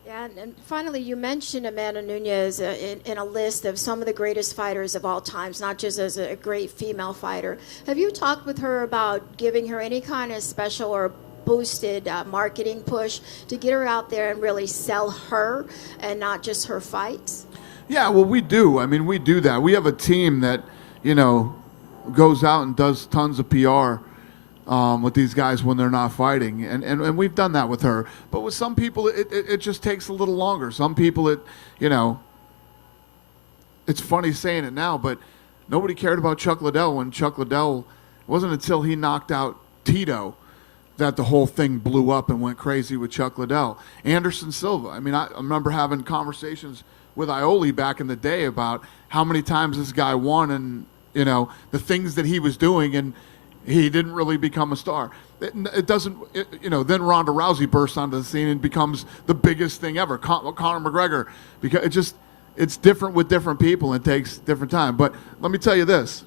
Yeah, and finally, you mentioned Amanda Nunes in a list of some of the greatest fighters of all times, not just as a great female fighter. Have you talked with her about giving her any kind of special or boosted marketing push to get her out there and really sell her and not just her fights? Yeah, well, we do. I mean, we do that. We have a team that, goes out and does tons of PR with these guys when they're not fighting. And we've done that with her. But with some people, it just takes a little longer. Some people, it's funny saying it now, but nobody cared about Chuck Liddell when Chuck Liddell, it wasn't until he knocked out Tito that the whole thing blew up and went crazy with Chuck Liddell. Anderson Silva. I mean, I remember having conversations with Ioli back in the day about how many times this guy won and, the things that he was doing, and he didn't really become a star. It doesn't, then Ronda Rousey bursts onto the scene and becomes the biggest thing ever. Conor McGregor, because it's different with different people and takes different time. But let me tell you this.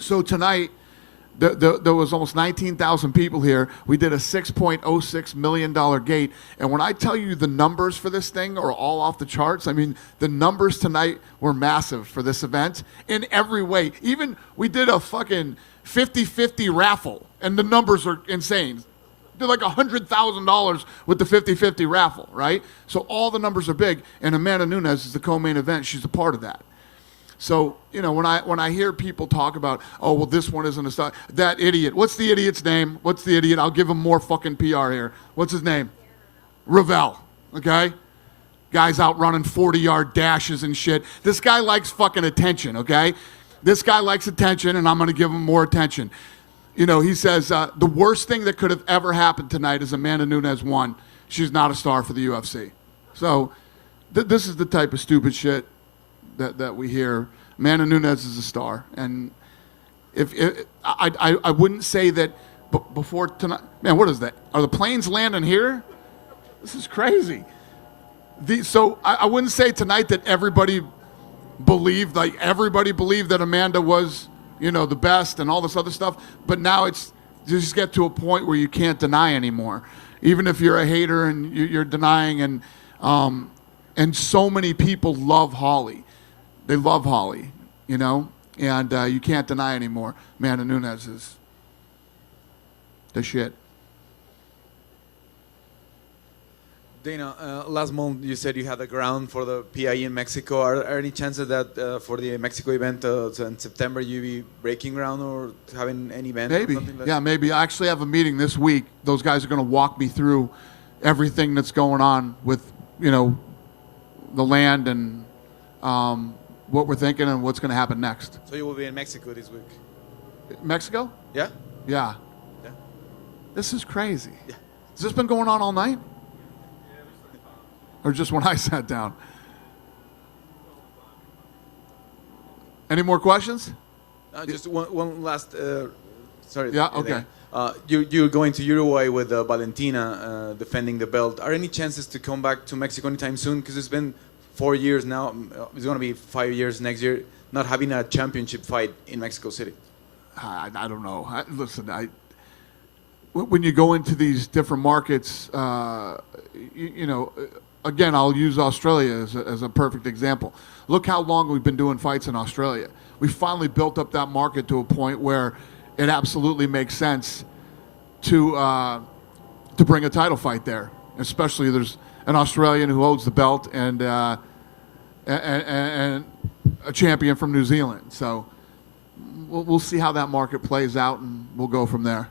So tonight, there was almost 19,000 people here. We did a $6.06 million gate. And when I tell you the numbers for this thing are all off the charts, I mean, the numbers tonight were massive for this event in every way. Even we did a fucking 50-50 raffle, and the numbers are insane. They're like $100,000 with the 50-50 raffle, right? So all the numbers are big, and Amanda Nunes is the co-main event. She's a part of that. So, you know, when I hear people talk about, oh, well, this one isn't a star, that idiot. What's the idiot's name? What's the idiot? I'll give him more fucking PR here. What's his name? Ravel, okay? Guy's out running 40-yard dashes and shit. This guy likes fucking attention, okay? This guy likes attention, and I'm going to give him more attention. You know, he says, the worst thing that could have ever happened tonight is Amanda Nunes won. She's not a star for the UFC. So this is the type of stupid shit that we hear. Amanda Nunes is a star. And I wouldn't say that before tonight. Man, what is that? Are the planes landing here? This is crazy. So I wouldn't say tonight that everybody believed that Amanda was, you know, the best and all this other stuff. But now it's you just get to a point where you can't deny anymore. Even if you're a hater and you're denying, and so many people love Holly. They love Holly, you know, and you can't deny anymore. Amanda Nunes is the shit. Dana, last month you said you had the ground for the PIE in Mexico. Are there any chances that for the Mexico event in September you be breaking ground or having an event? Maybe. Or something like Yeah, maybe. I actually have a meeting this week. Those guys are going to walk me through everything that's going on with, you know, the land and what we're thinking and what's going to happen next. So you will be in Mexico this week? Mexico? Yeah? Yeah. Yeah. This is crazy. Yeah. Has this been going on all night? Or just when I sat down? Any more questions? Just one last. Sorry. Yeah. Okay. You're going to Uruguay with Valentina defending the belt. Are any chances to come back to Mexico anytime soon? Because it's been 4 years now. It's going to be 5 years next year. Not having a championship fight in Mexico City. I don't know. Listen, when you go into these different markets, you know. Again, I'll use Australia as a perfect example. Look how long we've been doing fights in Australia. We finally built up that market to a point where it absolutely makes sense to bring a title fight there. Especially there's an Australian who holds the belt and a champion from New Zealand. So we'll see how that market plays out, and we'll go from there.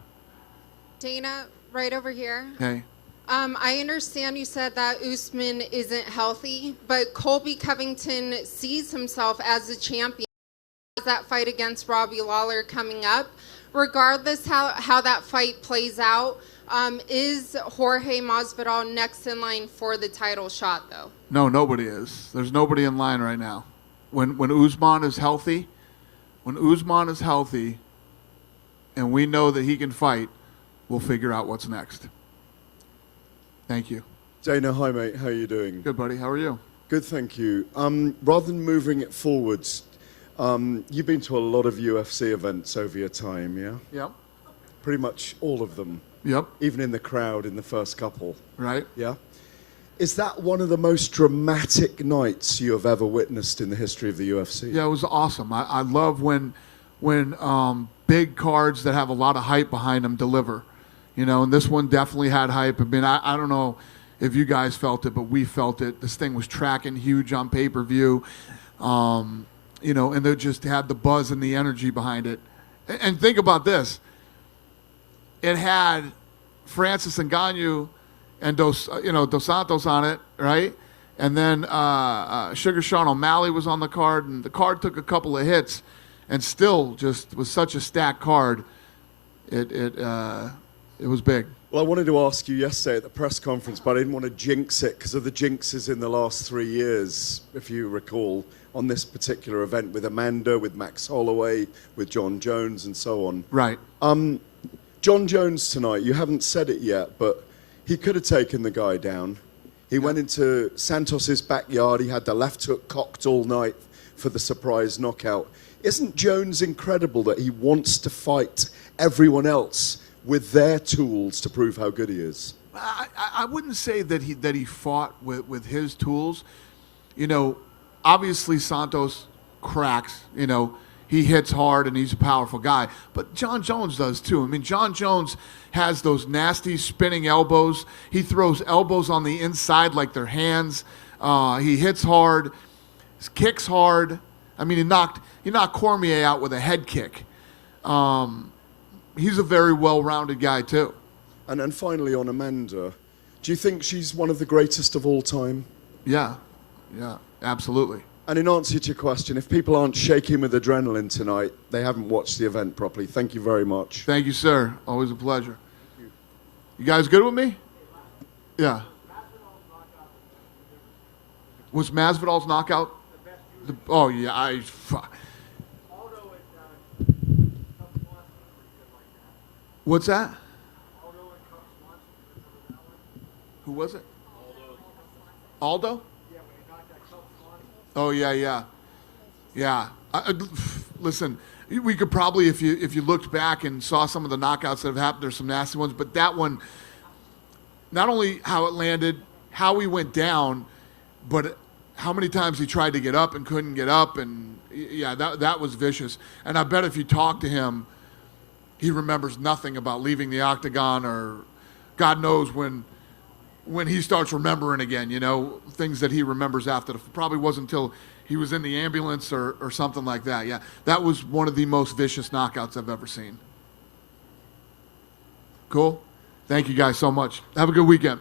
Dana, right over here. Hey. I understand you said that Usman isn't healthy, but Colby Covington sees himself as a champion. That fight against Robbie Lawler coming up. Regardless how that fight plays out, is Jorge Masvidal next in line for the title shot, though? No, nobody is. There's nobody in line right now. When Usman is healthy, and we know that he can fight, we'll figure out what's next. Thank you. Dana, hi mate, how are you doing? Good, buddy. How are you? Good, thank you. Rather than moving it forwards, you've been to a lot of UFC events over your time, yeah? Yep. Pretty much all of them. Yep. Even in the crowd in the first couple. Right. Yeah. Is that one of the most dramatic nights you have ever witnessed in the history of the UFC? Yeah, it was awesome. I love when big cards that have a lot of hype behind them deliver. You know, and this one definitely had hype. I mean, I don't know if you guys felt it, but we felt it. This thing was tracking huge on pay-per-view. You know, and they just had the buzz and the energy behind it. And think about this. It had Francis Ngannou and Dos Santos on it, right? And then Sugar Sean O'Malley was on the card, and the card took a couple of hits, and still just was such a stacked card. It was big. Well, I wanted to ask you yesterday at the press conference, but I didn't want to jinx it because of the jinxes in the last 3 years, if you recall, on this particular event with Amanda, with Max Holloway, with John Jones, and so on. Right. John Jones tonight, you haven't said it yet, but he could have taken the guy down. He went into Santos's backyard. He had the left hook cocked all night for the surprise knockout. Isn't Jones incredible that he wants to fight everyone else with their tools to prove how good he is? I wouldn't say that he fought with his tools. You know, obviously Santos cracks. You know, he hits hard and he's a powerful guy. But John Jones does too. I mean, John Jones has those nasty spinning elbows. He throws elbows on the inside like they're hands. He hits hard, kicks hard. I mean, he knocked Cormier out with a head kick. He's a very well-rounded guy too. And then finally on Amanda, do you think she's one of the greatest of all time? Yeah, absolutely. And in answer to your question, if people aren't shaking with adrenaline tonight, they haven't watched the event properly. Thank you very much. Thank you, sir. Always a pleasure. You guys good with me? Yeah. Was Masvidal's knockout? Oh, yeah. What's that? Who was it? Aldo? Oh, yeah. Listen, we could probably, if you looked back and saw some of the knockouts that have happened, there's some nasty ones, but that one, not only how it landed, how he went down, but how many times he tried to get up and couldn't get up, and yeah, that was vicious. And I bet if you talk to him, he remembers nothing about leaving the octagon, or God knows when he starts remembering again, things that he remembers after. Probably wasn't until he was in the ambulance or something like that. Yeah, that was one of the most vicious knockouts I've ever seen. Cool? Thank you guys so much. Have a good weekend.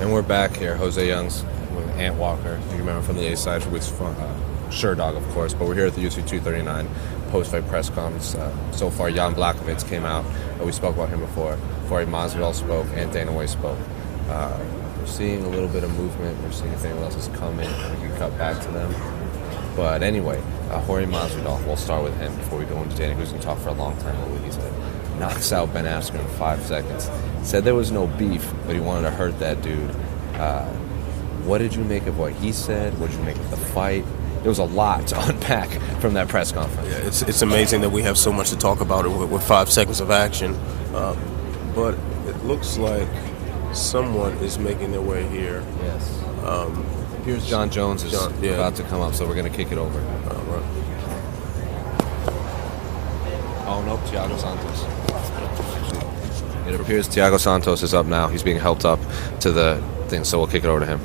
And we're back here, Jose Youngs with Ant Walker. You remember from the A-side, which Sure Dog, of course. But we're here at the UFC 239 post-fight press conference. So far, Jan Blachowicz came out. We spoke about him before. Jorge Masvidal spoke, and Dana White spoke. We're seeing a little bit of movement. We're seeing if anyone else is coming. We can cut back to them. But anyway, Jorge Masvidal, we'll start with him before we go into Dana, who's going to talk for a long time. He said, knocks out Ben Askren in 5 seconds. Said there was no beef, but he wanted to hurt that dude. What did you make of what he said? What did you make of the fight? There was a lot to unpack from that press conference. Yeah, it's amazing that we have so much to talk about it with 5 seconds of action. But it looks like someone is making their way here. Yes. Here's John Jones is about to come up, so we're going to kick it over. Right. Oh, no, Thiago Santos. It appears Thiago Santos is up now. He's being helped up to the thing, so we'll kick it over to him.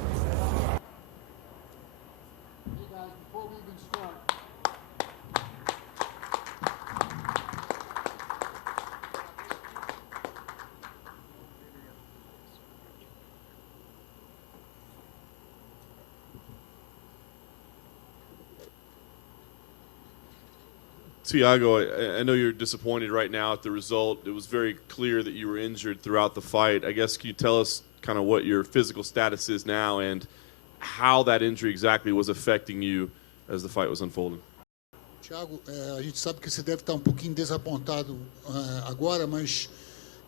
Thiago, I know you're disappointed right now at the result. It was very clear that you were injured throughout the fight. I guess, can you tell us kind of what your physical status is now and how that injury exactly was affecting you as the fight was unfolding? Thiago, a gente sabe que você deve estar pouquinho desapontado agora, mas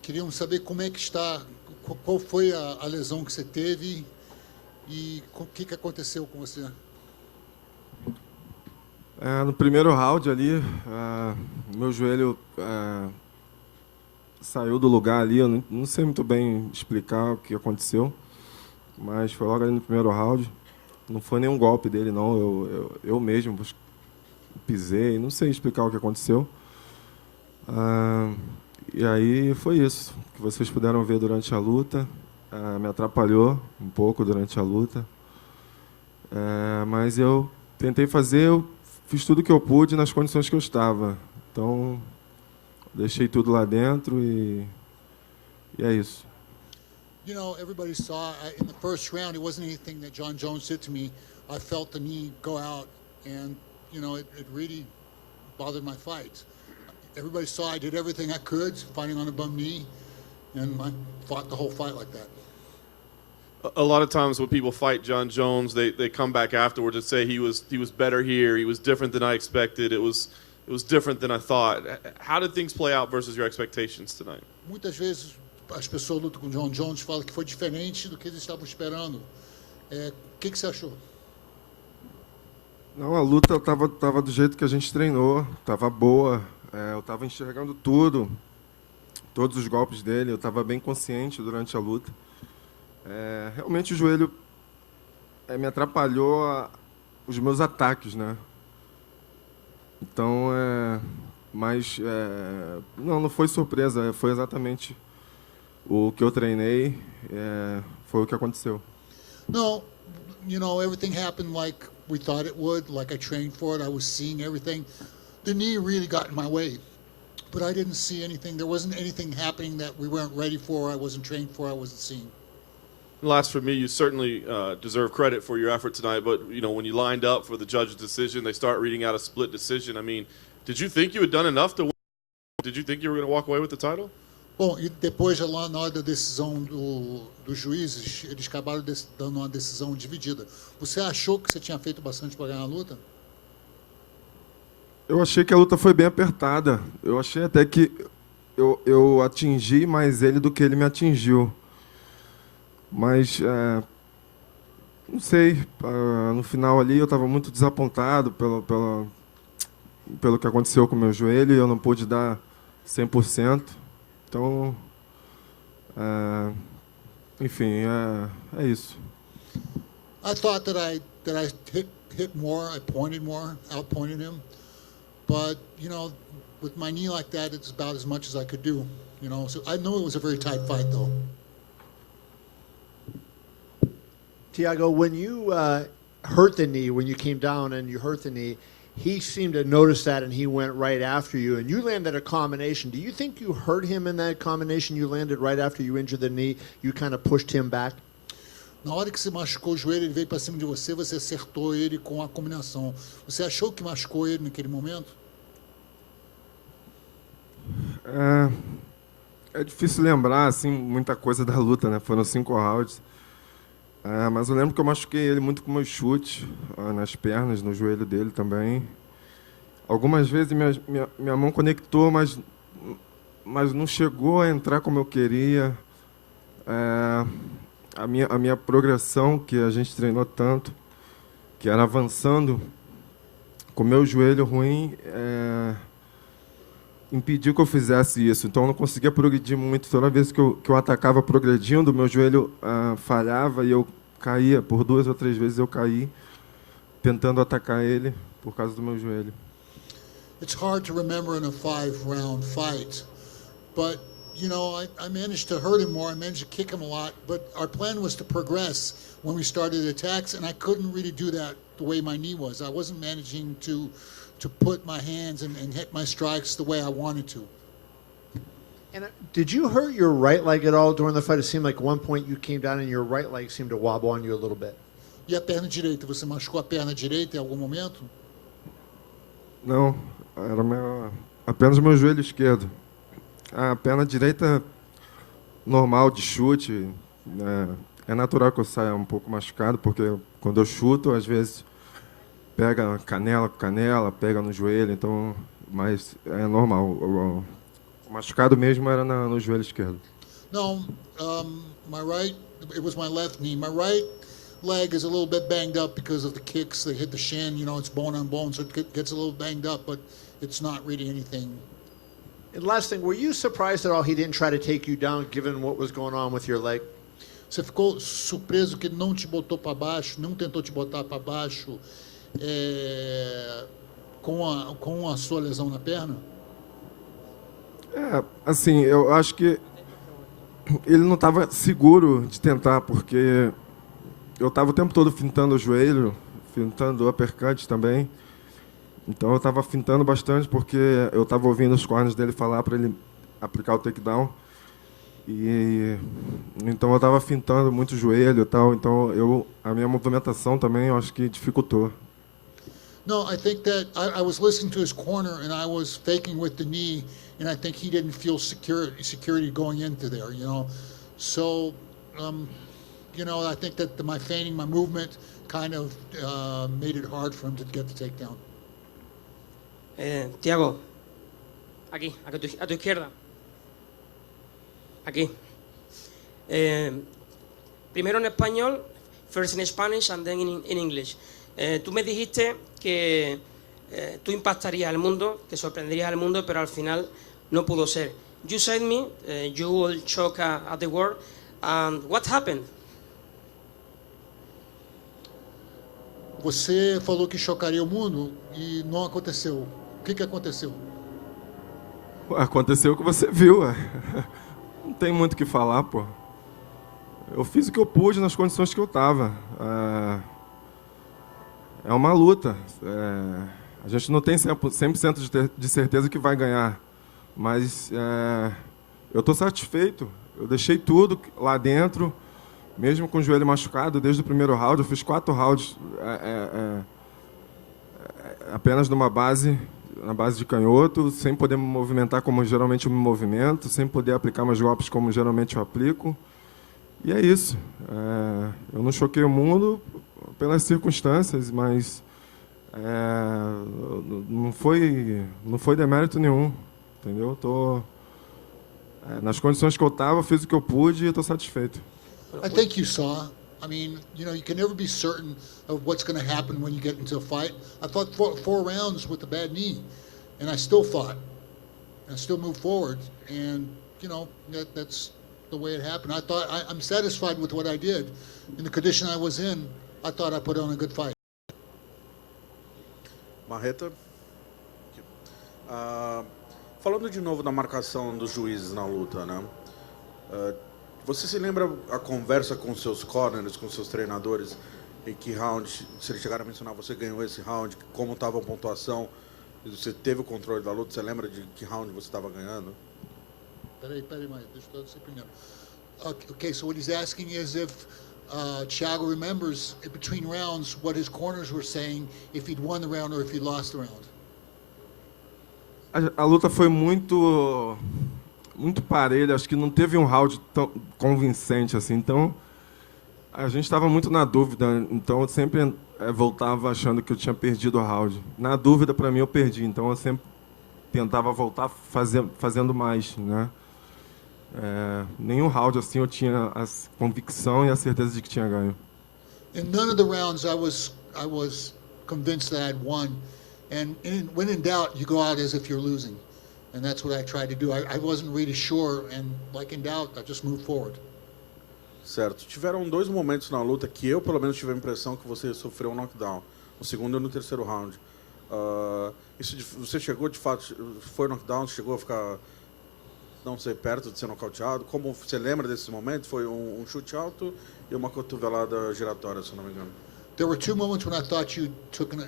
queríamos saber como é que está, qual foi a lesão que você teve e o que aconteceu com você. No primeiro round ali, meu joelho saiu do lugar ali. Eu não sei muito bem explicar o que aconteceu, mas foi logo ali no primeiro round. Não foi nenhum golpe dele, não. Eu mesmo pisei, não sei explicar o que aconteceu. E aí foi isso que vocês puderam ver durante a luta. Me atrapalhou um pouco durante a luta, mas eu tentei fazer. Eu fiz tudo que eu pude nas condições que eu estava. Então, deixei tudo lá dentro e é isso. You know, everybody saw in the first round, it wasn't anything that John Jones did to me. I felt the knee go out, and, you know, it really bothered my fight. Everybody saw I did everything I could, fighting on a bum knee, and I fought the whole fight like that. A lot of times when people fight John Jones, they come back afterwards and say he was better here. He was different than I expected. It was it was different than I thought. How did things play out versus your expectations tonight? Muitas vezes as pessoas lutam com o John Jones falam que foi diferente do que eles estavam esperando. O que você achou? Não, a luta tava do jeito que a gente treinou, tava boa. Eu estava enxergando tudo, todos os golpes dele, eu estava bem consciente durante a luta. Realmente o joelho me atrapalhou os meus ataques, né? Então, mas não foi surpresa, foi exatamente o que eu treinei, foi o que aconteceu. No, everything happened like we thought it would, like I trained for it. I was seeing everything. The knee really got in my way, but I didn't see anything. There wasn't anything happening that we weren't ready for, I wasn't trained for, I wasn't seeing. Last for me, you certainly deserve credit for your effort tonight, but when you lined up for the judge's decision, they start reading out a split decision. I mean, did you think you had done enough to win? Did you think you were going to walk away with the title? Bom, e depois, lá na hora da decisão dos juízes, eles acabaram dando uma decisão dividida. Você achou que você tinha feito bastante para ganhar a luta? Eu achei que a luta foi bem apertada. Eu achei até que eu atingi mais ele do que ele me atingiu. Mas, não sei, no final ali eu estava muito desapontado pelo que aconteceu com o meu joelho e eu não pude dar 100%. Então, enfim, é isso. I thought that I hit more, I pointed more, outpointed him. But, with my knee like that, it's about as much as I could do. So I know it was a very tight fight, though. Tiago, when you hurt the knee, when you came down and you hurt the knee, he seemed to notice that and he went right after you. And you landed a combination. Do you think you hurt him in that combination you landed right after you injured the knee? You kind of pushed him back? Na hora que você machucou o joelho, ele veio para cima de você, você acertou ele com a combinação. Você achou que machucou ele naquele momento? É difícil lembrar assim muita coisa da luta, né? Foram 5 rounds. Mas eu lembro que eu machuquei ele muito com meus chutes, nas pernas, no joelho dele também. Algumas vezes minha mão conectou, mas não chegou a entrar como eu queria. A minha progressão, que a gente treinou tanto, que era avançando, com o meu joelho ruim, impediu que eu fizesse isso. Então eu não conseguia progredir muito. Toda vez que eu atacava progredindo, meu joelho falhava e eu caía. Por 2 ou 3 vezes eu caí tentando atacar ele por causa do meu joelho. It's hard to remember in a 5-round fight, but I managed to hurt him more. I managed to kick him a lot, but our plan was to progress when we started attacks, and I couldn't really do that the way my knee was. I wasn't managing to put my hands and hit my strikes the way I wanted to. And did you hurt your right leg at all during the fight? It seemed like at one point you came down and your right leg seemed to wobble on you a little bit. E a perna direita? Você machucou a perna direita em algum momento? Não, era apenas o meu joelho esquerdo. A perna direita normal de chute, é natural que eu saia um pouco machucado, porque quando eu chuto, às vezes pega canela com canela, pega no joelho, então, mas é normal. O machucado mesmo era no joelho esquerdo. No, it was my left knee. My right leg is a little bit banged up because of the kicks. They hit the shin, it's bone on bone, so it gets a little banged up, but it's not really anything. And last thing, were you surprised at all he didn't try to take you down given what was going on with your leg? Você ficou surpreso que ele não te botou para baixo, não tentou te botar para baixo com a sua lesão na perna? Assim, eu acho que ele não estava seguro de tentar, porque eu estava o tempo todo fintando o joelho, fintando o uppercut também. Então eu estava fintando bastante porque eu estava ouvindo os corners dele falar para ele aplicar o takedown. E então eu estava fintando muito o joelho e tal. Então a minha movimentação também eu acho que dificultou. No, I think that I was listening to his corner and I was faking with the knee, and I think he didn't feel security going into there, So, I think that my feigning, my movement kind of made it hard for him to get the takedown. Tiago, aquí, a tu izquierda. Aquí. Primero en español, first in Spanish and then in English. Tú me dijiste que tú impactarías al mundo, que sorprenderías al mundo, pero al final no pudo ser. You said me, you will shock at the world. And what happened? Você falou que chocaria o mundo e não aconteceu. O que aconteceu? Aconteceu o que você viu, ué. Não tem muito o que falar, pô. Eu fiz o que eu pude nas condições que eu estava. É uma luta. A gente não tem 100% de certeza que vai ganhar. Mas eu estou satisfeito. Eu deixei tudo lá dentro, mesmo com o joelho machucado, desde o primeiro round. Eu fiz 4 rounds apenas na base de canhoto, sem poder me movimentar como geralmente eu me movimento, sem poder aplicar meus golpes como geralmente eu aplico. E é isso. Eu não choquei o mundo pelas circunstâncias, mas não foi demérito nenhum, entendeu? Nas condições que eu estava, fiz o que eu pude e estou satisfeito. I think you saw. I mean, you can never be certain of what's going to happen when you get into a fight. I fought four rounds with a bad knee, and I still fought, and I still moved forward, and that's the way it happened. I'm satisfied with what I did. In the condition I was in, I thought I put on a good fight. Marreta, falando de novo da marcação dos juízes na luta, né? Você se lembra a conversa com seus corners, com seus treinadores, em que round, se eles chegaram a mencionar, você ganhou esse round, como estava a pontuação, você teve o controle da luta, você lembra de que round você estava ganhando? Peraí, mas deixa eu dizer primeiro. Okay, so what he's asking is if Thiago remembers between rounds what his corners were saying, if he'd won the round or if he lost the round. A luta foi muito parelha, acho que não teve um round tão convincente assim, então a gente estava muito na dúvida, então eu sempre voltava achando que eu tinha perdido o round. Na dúvida, para mim, eu perdi, então eu sempre tentava voltar fazendo mais, né? Nenhum round assim eu tinha a convicção e a certeza de que tinha ganho. In none of the rounds I was convinced that I'd won, and when in doubt you go out as if you're losing. And that's what I tried to do. I wasn't really sure, and like in doubt, I just moved forward. Certo. Tiveram 2 momentos na luta que eu, pelo menos, tive a impressão que você sofreu um knockdown. No segundo e no terceiro round. Você chegou, de fato, foi knockdown, chegou a ficar, não sei, perto de ser nocauteado? Como você lembra desse momento? Foi um chute alto e uma cotovelada giratória, se não me engano. There were 2 moments when I thought you'd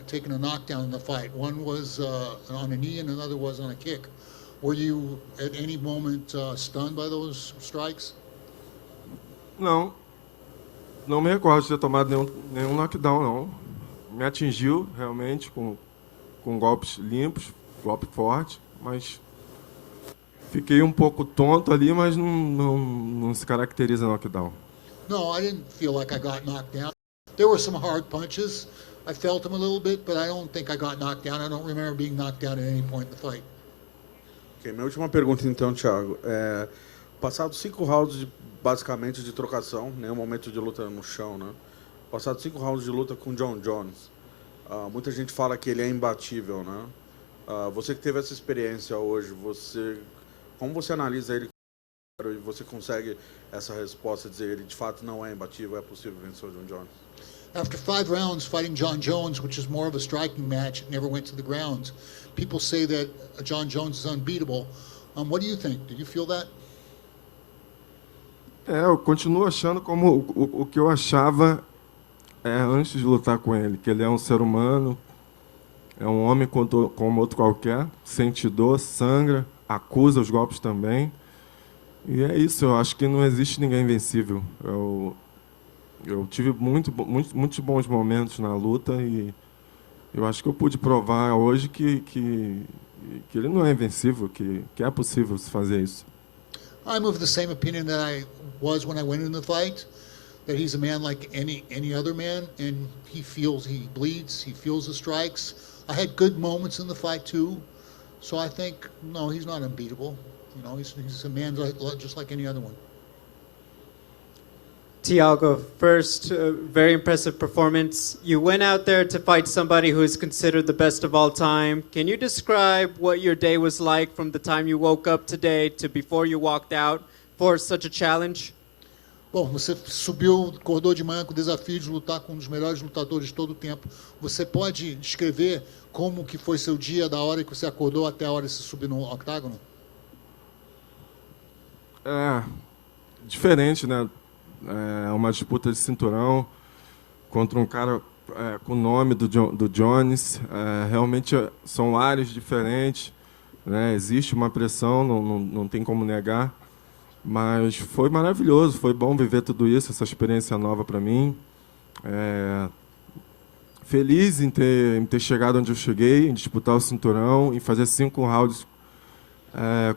taken a knockdown in the fight. One was on a knee and another was on a kick. Were you at any moment stunned by those strikes? Não me recordo de ter tomado nenhum knockdown, não. Me atingiu realmente com golpes limpos, golpe forte, mas fiquei um pouco tonto ali, mas não se caracteriza knockdown. No, I didn't feel like I got knocked down. There were some hard punches. I felt them a little bit, but I don't think I got knocked down. I don't remember being knocked down at any point in the fight. Ok, minha última pergunta então, Thiago. Passados 5 rounds basicamente de trocação, nenhum momento de luta no chão, né? Passados 5 rounds de luta com John Jones, muita gente fala que ele é imbatível, né? Você que teve essa experiência hoje, como você analisa ele e você consegue essa resposta, dizer ele de fato não é imbatível, é possível vencer o John Jones? After 5 rounds fighting John Jones, which is more of a striking match, it never went to the ground. People say that John Jones is unbeatable. What do you think? Do you feel that? Eu continuo achando como o que eu achava antes de lutar com ele, que ele é um ser humano, é um homem como outro qualquer, sente dor, sangra, acusa os golpes também. E é isso, eu acho que não existe ninguém invencível. Eu tive muitos bons momentos na luta e eu acho que eu pude provar hoje que ele não é invencível, que é possível se fazer isso. I'm of the same opinion that I was when I went into the fight, that he's a man like any other man, and he bleeds, he feels the strikes. I had good moments in the fight too. So I think, no, he's not unbeatable. You know, he's a man just like any other one. Thiago, first, very impressive performance. You went out there to fight somebody who is considered the best of all time. Can you describe what your day was like from the time you woke up today to before you walked out for such a challenge? Bom, você subiu, acordou de manhã com o desafio de lutar com um dos melhores lutadores de todo o tempo. Você pode descrever como que foi seu dia da hora que você acordou até a hora de você subir no octágono? É diferente, né? É uma disputa de cinturão contra um cara com o nome do Jones. Realmente são áreas diferentes, né? Existe uma pressão, não tem como negar. Mas foi maravilhoso, foi bom viver tudo isso, essa experiência nova para mim. Feliz em ter chegado onde eu cheguei, em disputar o cinturão, em fazer 5 rounds,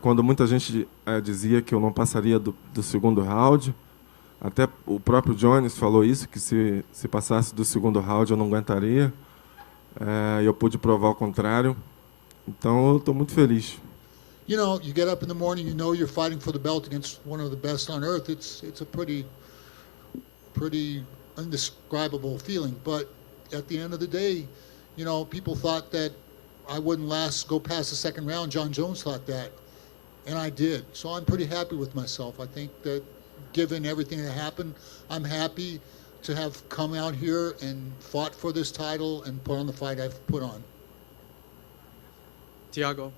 quando muita gente dizia que eu não passaria do segundo round. Até o próprio Jones falou isso, que se passasse do segundo round eu não aguentaria. Eu pude provar o contrário. Então eu estou muito feliz. You know, you get up in the morning, you know you're fighting for the belt against one of the best on earth. It's a pretty indescribable feeling. But at the end of the day, you know, people thought that I wouldn't go past the second round. John Jones thought that, and I did. So I'm pretty happy with myself. I think that given everything that happened, I'm happy to have come out here and fought for this title and put on the fight I've put on. Thiago,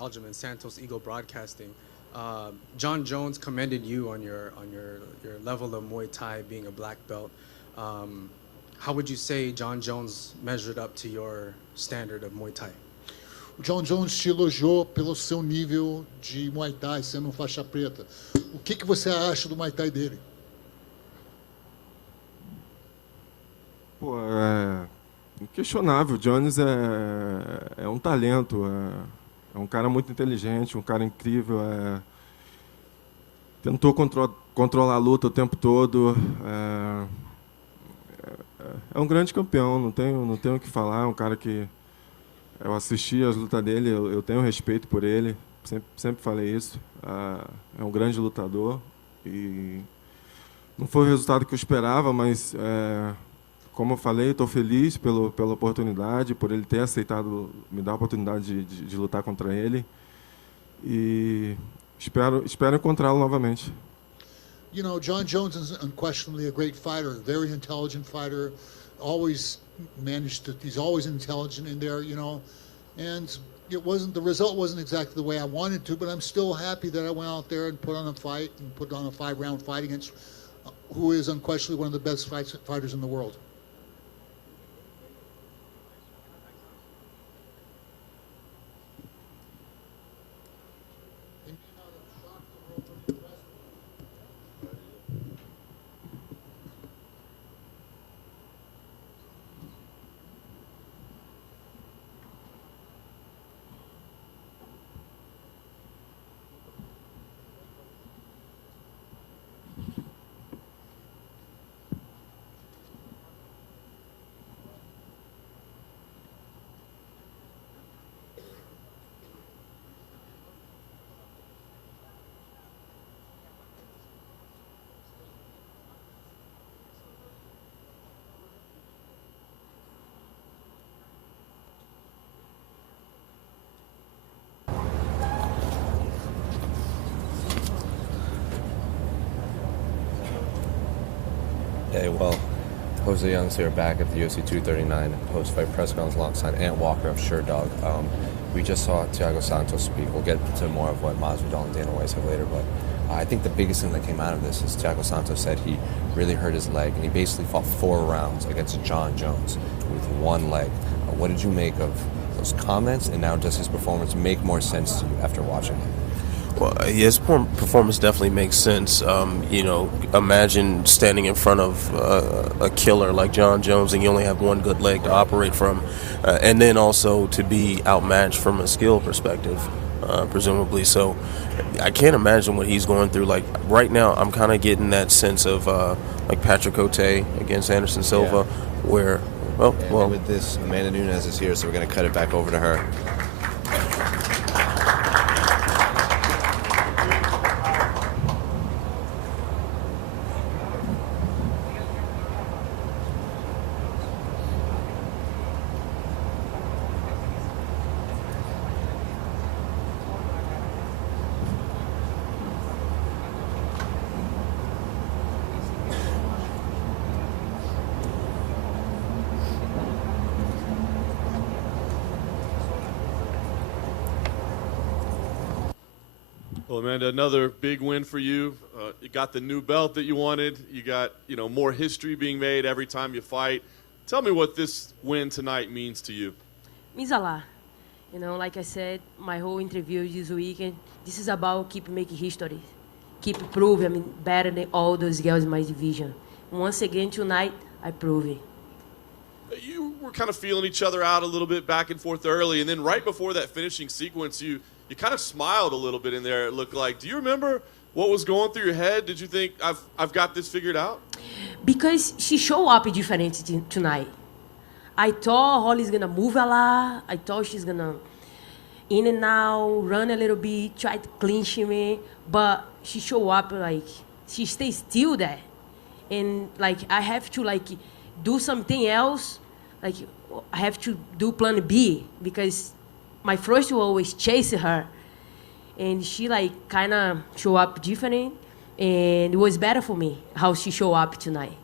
Aljamain Santos, Eagle Broadcasting. John Jones commended you on your level of Muay Thai, being a black belt. How would you say John Jones measured up to your standard of Muay Thai? O John Jones te elogiou pelo seu nível de Muay Thai, sendo faixa preta. O que você acha do Muay Thai dele? Pô, inquestionável. O Jones é um talento, é um cara muito inteligente, um cara incrível. Tentou controlar a luta o tempo todo. É um grande campeão, não tenho o que falar. É um cara que eu assisti as lutas dele, eu tenho respeito por ele, sempre falei isso. É um grande lutador e não foi o resultado que eu esperava, mas como eu falei, estou feliz pela oportunidade, por ele ter aceitado me dar a oportunidade de lutar contra ele e espero encontrá-lo novamente. You know, John Jones is unquestionably a great fighter, very intelligent fighter, always he's always intelligent in there, you know, and the result wasn't exactly the way I wanted to, but I'm still happy that I went out there and put on a fight and put on a 5-round fight against who is unquestionably one of the best fighters in the world. Hey, well, Jose Young's here back at the UFC 239 post-fight press conference alongside Ant Walker of Sherdog. We just saw Thiago Santos speak. We'll get to more of what Masvidal and Dana White said later, but I think the biggest thing that came out of this is Thiago Santos said he really hurt his leg, and he basically fought 4 rounds against John Jones with 1 leg. What did you make of those comments, and now does his performance make more sense to you after watching it? Well, his performance definitely makes sense. You know, imagine standing in front of a killer like John Jones and you only have 1 good leg to operate from, and then also to be outmatched from a skill perspective, presumably. So I can't imagine what he's going through. Like right now, I'm kind of getting that sense of like Patrick Cote against Anderson Silva, where Well. With this, Amanda Nunes is here, so we're going to cut it back over to her. Well, Amanda, another big win for you. You got the new belt that you wanted. You got, more history being made every time you fight. Tell me what this win tonight means to you. Means a lot. Like I said, my whole interview this weekend, this is about keep making history. Keep proving I'm better than all those girls in my division. Once again tonight, I prove it. You were kind of feeling each other out a little bit back and forth early, and then right before that finishing sequence, you kind of smiled a little bit in there, it looked like. Do you remember what was going through your head? Did you think, I've got this figured out? Because she showed up different tonight. I thought Holly's going to move a lot. I thought she's going to in and out, run a little bit, try to clinch me. But she showed up she stays still there. And, I have to, do something else. I have to do plan B because my first will always chase her, and she kind of show up different, and it was better for me how she show up tonight.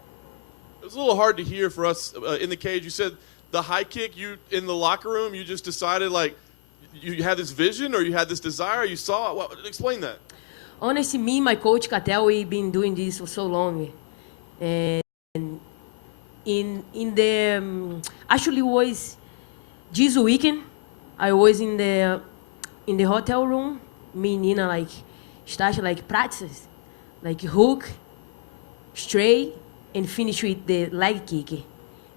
It was a little hard to hear for us in the cage. You said the high kick, you in the locker room, you just decided you had this vision or you had this desire, you saw it. Well, explain that. Honestly, me and my coach Catel, we've been doing this for so long, and in the actually was this weekend. I was in the hotel room. Me and Nina started practice, hook, straight, and finish with the leg kick,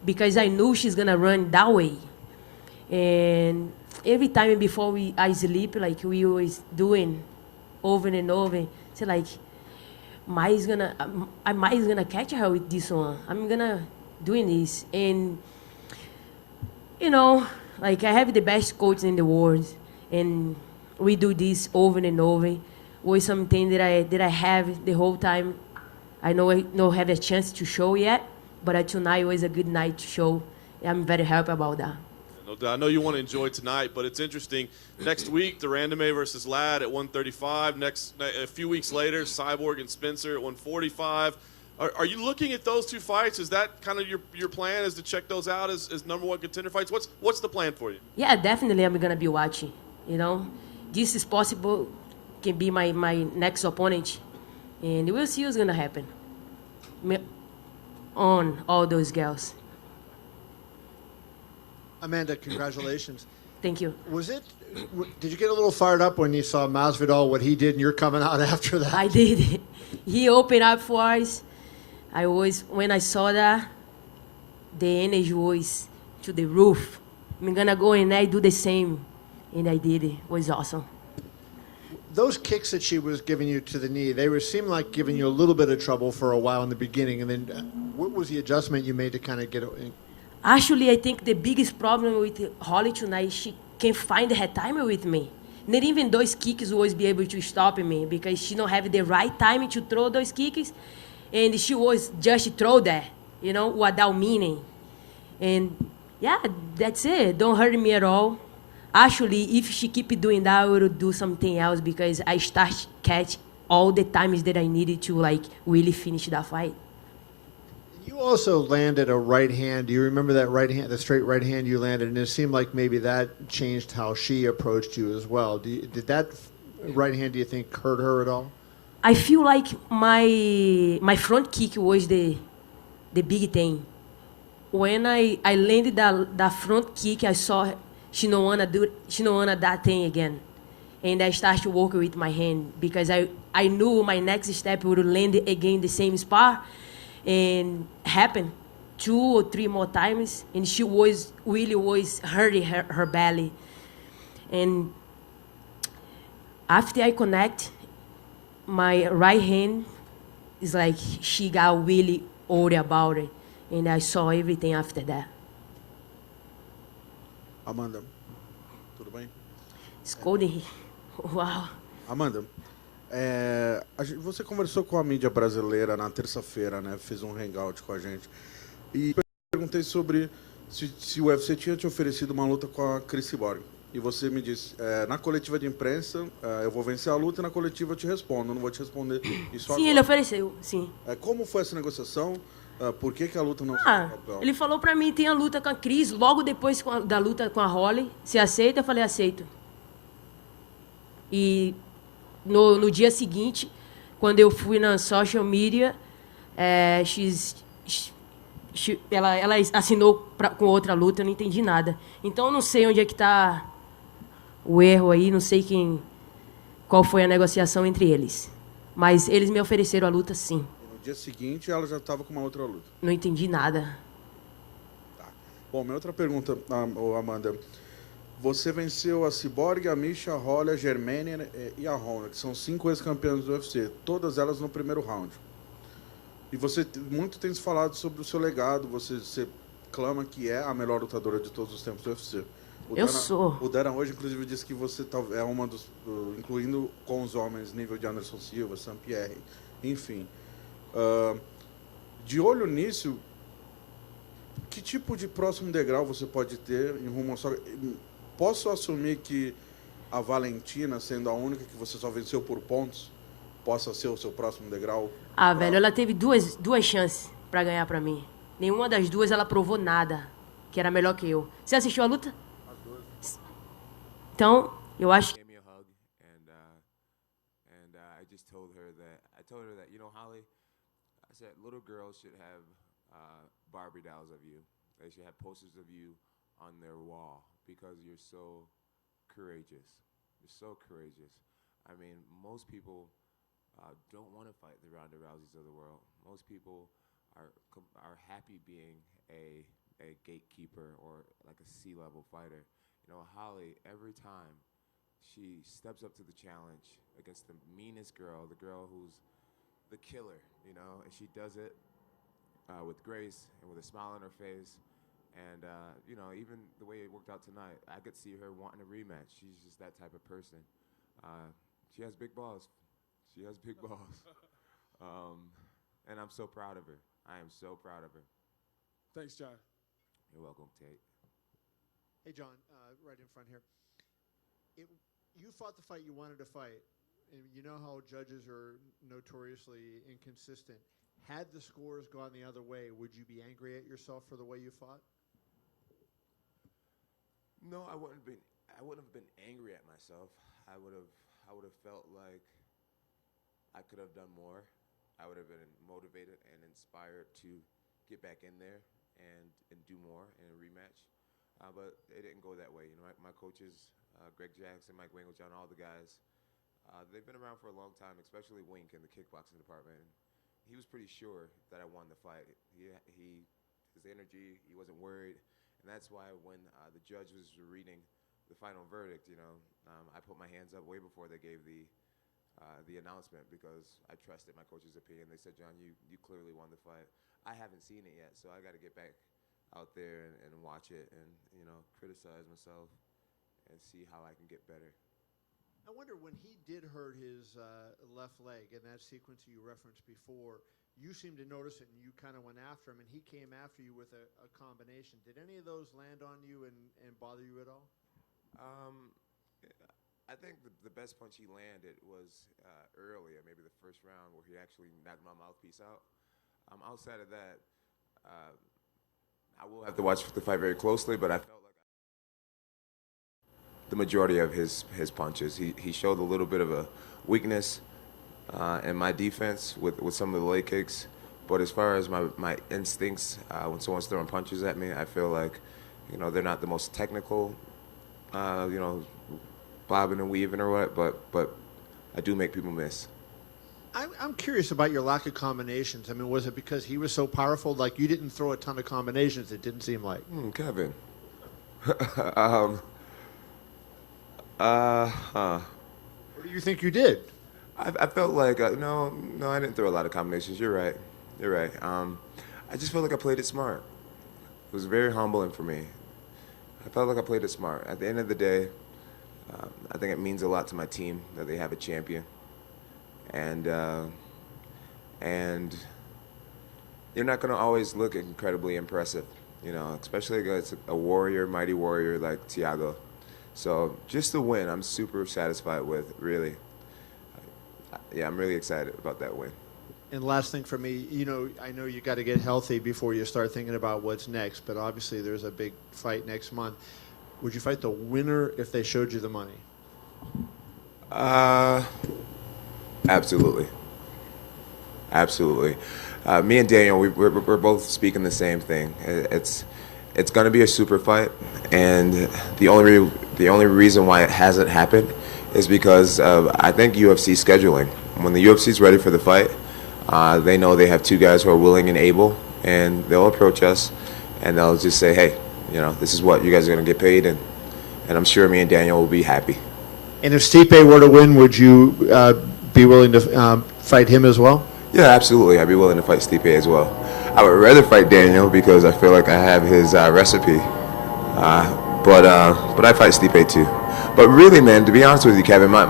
because I knew she's gonna run that way. And every time before I sleep, we always doing over and over. So Mai's gonna catch her with this one. I'm gonna doing this, and I have the best coach in the world, and we do this over and over. Was something that I have the whole time. I don't have a chance to show yet, but tonight was a good night to show. I'm very happy about that. No doubt. I know you want to enjoy tonight, but it's interesting. Next week, Durandame versus Ladd at 135. A few weeks later, Cyborg and Spencer at 145. Are you looking at those two fights? Is that kind of your plan, is to check those out as number one contender fights? What's the plan for you? Yeah, definitely I'm going to be watching. This is possible, can be my next opponent. And we'll see what's going to happen on all those girls. Amanda, congratulations. Thank you. Did you get a little fired up when you saw Masvidal, what he did, and you're coming out after that? I did. He opened up for us. When I saw that, the energy was to the roof. I'm going to go in there and do the same. And I did it. It was awesome. Those kicks that she was giving you to the knee, they seemed like giving you a little bit of trouble for a while in the beginning. And then what was the adjustment you made to kind of get it? Actually, I think the biggest problem with Holly tonight, she can't find her timing with me. Not even those kicks was be able to stop me because she don't have the right timing to throw those kicks. And she was just throw that, without meaning. And yeah, that's it. Don't hurt me at all. Actually, if she keep doing that, I will do something else because I start catch all the times that I needed to really finish that fight. You also landed a right hand. Do you remember that right hand, the straight right hand you landed? And it seemed like maybe that changed how she approached you as well. Did that right hand, do you think, hurt her at all? I feel like my front kick was the big thing. When I landed that front kick, I saw she don't wanna that thing again, and I started working with my hand because I knew my next step would land again the same spot, and happened 2 or 3 more times, and she really was hurting her belly, and after I connect. My right hand is she got really worried about it, and I saw everything after that. Amanda, tudo bem? Scolding. Uau. Amanda, você conversou com a mídia brasileira na terça-feira, né? Fez um hangout com a gente. E perguntei sobre se o UFC tinha te oferecido uma luta com a Cris Cyborg. E você me disse, na coletiva de imprensa, eu vou vencer a luta e na coletiva eu te respondo. Eu não vou te responder isso agora. Sim, ele ofereceu, sim. Como foi essa negociação? Por que a luta não saiu do papel? Ele falou pra mim, tem a luta com a Cris, logo depois da luta com a Holly. Você aceita? Eu falei, aceito. E no dia seguinte, quando eu fui na social media, ela assinou com outra luta, eu não entendi nada. Então, eu não sei onde é que está o erro aí, não sei qual foi a negociação entre eles. Mas eles me ofereceram a luta, sim. No dia seguinte, ela já estava com uma outra luta. Não entendi nada. Tá. Bom, minha outra pergunta, Amanda. Você venceu a Cyborg, a Misha, a Holly, a Germaine e a Honda, que são 5 ex-campeãs do UFC. Todas elas no primeiro round. E você muito tem se falado sobre o seu legado. Você clama que é a melhor lutadora de todos os tempos do UFC. Sou. O Dana hoje, inclusive, disse que você é uma dos... incluindo com os homens, nível de Anderson Silva, Saint-Pierre, enfim. De olho nisso, que tipo de próximo degrau você pode ter em rumo ao... Posso assumir que a Valentina, sendo a única que você só venceu por pontos, possa ser o seu próximo degrau? Velho, ela teve duas chances pra ganhar pra mim. Nenhuma das duas ela provou nada, que era melhor que eu. Você assistiu a luta? As duas. Então, eu acho que... I told her that, you know, Holly, I said little girls should have Barbie dolls of you. They should have posters of you on their wall because you're so courageous. You're so courageous. I mean, most people don't want to fight the Ronda Rouseys of the world. Most people are happy being a gatekeeper or like a C-level fighter. You know, Holly, every time she steps up to the challenge against the meanest girl, the girl who's the killer, you know, and she does it with grace and with a smile on her face. And, you know, even the way it worked out tonight, I could see her wanting a rematch. She's just that type of person. She has big balls. She has big balls. And I'm so proud of her. I am so proud of her. Thanks, John. You're welcome, Tate. Hey, John, right in front here. You fought the fight you wanted to fight. And you know how judges are notoriously inconsistent. Had the scores gone the other way, would you be angry at yourself for the way you fought? No, I wouldn't have been angry at myself. I would have felt like I could have done more. I would have been motivated and inspired to get back in there and do more in a rematch. But it didn't go that way. You know, my coaches, Greg Jackson, Mike Winkeljohn, all the guys, they've been around for a long time, especially Wink in the kickboxing department. And he was pretty sure that I won the fight. His energy, he wasn't worried. And that's why when the judge was reading the final verdict, you know, I put my hands up way before they gave the announcement because I trusted my coach's opinion. They said, John, you clearly won the fight. I haven't seen it yet, so I got to get back out there and watch it and, you know, criticize myself and see how I can get better. I wonder when he did hurt his left leg in that sequence you referenced before, you seemed to notice it and you kind of went after him and he came after you with a combination. Did any of those land on you and bother you at all? I think the best punch he landed was earlier, maybe the first round, where he actually knocked my mouthpiece out. Outside of that, I will have to watch the fight very closely, but I felt like the majority of his punches. He showed a little bit of a weakness in my defense with some of the leg kicks. But as far as my instincts, when someone's throwing punches at me, I feel like, you know, they're not the most technical, you know, bobbing and weaving or what, but I do make people miss. I'm curious about your lack of combinations. I mean, was it because he was so powerful? Like, you didn't throw a ton of combinations, it didn't seem like. Kevin. What do you think you did? I felt like, no, I didn't throw a lot of combinations. You're right. I just felt like I played it smart. It was very humbling for me. I felt like I played it smart. At the end of the day, I think it means a lot to my team that they have a champion. And you're not going to always look incredibly impressive, you know, especially against a warrior, mighty warrior like Thiago. So just the win, I'm super satisfied with, really. Yeah, I'm really excited about that win. And last thing for me, you know, I know you got to get healthy before you start thinking about what's next, but obviously there's a big fight next month. Would you fight the winner if they showed you the money? Absolutely. Absolutely. Me and Daniel, we're both speaking the same thing. It's going to be a super fight, and the only reason why it hasn't happened is because of, I think, UFC scheduling. When the UFC is ready for the fight, they know they have two guys who are willing and able, and they'll approach us, and they'll just say, hey, you know, this is what you guys are going to get paid, and I'm sure me and Daniel will be happy. And if Stipe were to win, would you be willing to fight him as well? Yeah, absolutely. I'd be willing to fight Stipe as well. I would rather fight Daniel because I feel like I have his recipe. But I fight Stipe too. But really, man, to be honest with you, Kevin, my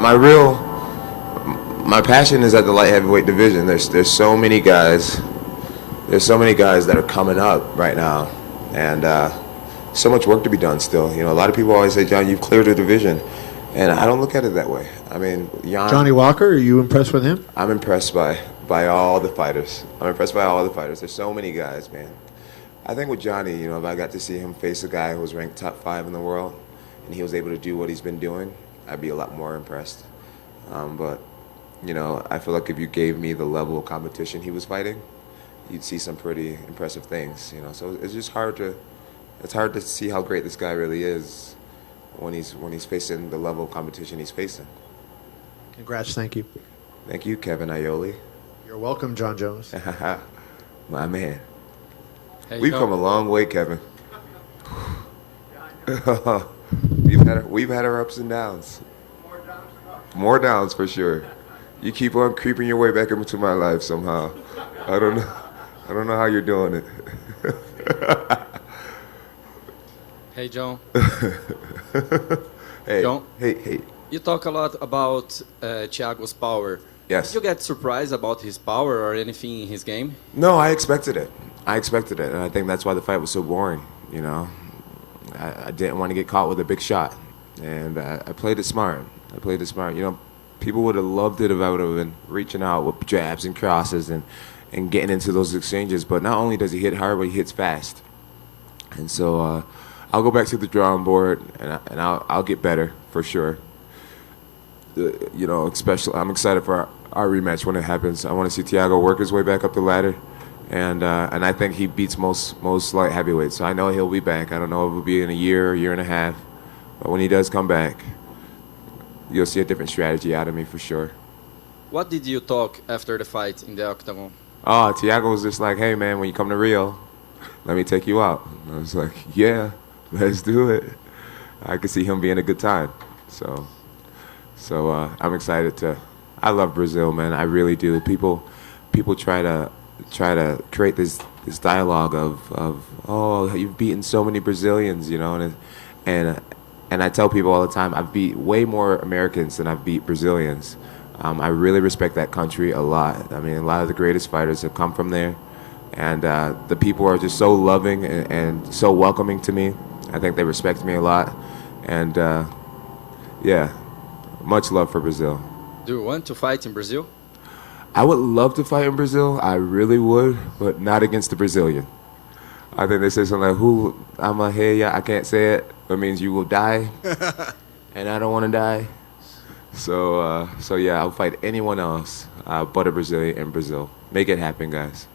passion is at the light heavyweight division. There's so many guys. There's so many guys that are coming up right now, and so much work to be done still. You know, a lot of people always say, John, you've cleared a division, and I don't look at it that way. I mean, Johnny Walker, are you impressed with him? I'm impressed by all the fighters. There's so many guys, man. I think with Johnny, you know, if I got to see him face a guy who was ranked top 5 in the world, and he was able to do what he's been doing, I'd be a lot more impressed. But, you know, I feel like if you gave me the level of competition he was fighting, you'd see some pretty impressive things, you know. So it's just hard to see how great this guy really is when he's facing the level of competition he's facing. Congrats, thank you. Thank you, Kevin Aioli. You're welcome, John Jones. My man. Hey, We've come a long way, Kevin. We've had our ups and downs. More downs for sure. You keep on creeping your way back into my life somehow. I don't know how you're doing it. Hey, John. Hey. John. Hey. You talk a lot about Thiago's power. Yes. Did you get surprised about his power or anything in his game? No, I expected it, and I think that's why the fight was so boring. You know, I didn't want to get caught with a big shot, and I played it smart. You know, people would have loved it if I would have been reaching out with jabs and crosses and getting into those exchanges. But not only does he hit hard, but he hits fast. And so I'll go back to the drawing board, and I'll get better for sure. You know, especially I'm excited for our rematch when it happens. I want to see Thiago work his way back up the ladder, and I think he beats most light heavyweights. So I know he'll be back. I don't know if it'll be in a year and a half, but when he does come back, you'll see a different strategy out of me for sure. What did you talk after the fight in the Octagon? Oh, Thiago was just like, hey man, when you come to Rio, let me take you out. I was like, yeah, let's do it. I could see him being a good time. So I'm excited to. I love Brazil, man. I really do. People try to create this dialogue of oh, you've beaten so many Brazilians, you know, and I tell people all the time, I've beat way more Americans than I've beat Brazilians. I really respect that country a lot. I mean, a lot of the greatest fighters have come from there, and the people are just so loving and so welcoming to me. I think they respect me a lot, and yeah. Much love for Brazil. Do you want to fight in Brazil? I would love to fight in Brazil. I really would, but not against the Brazilian. I think they say something like, "Who?" I'm like, "Hey, yeah, I can't say it. That means you will die, and I don't want to die." So yeah, I'll fight anyone else but a Brazilian in Brazil. Make it happen, guys.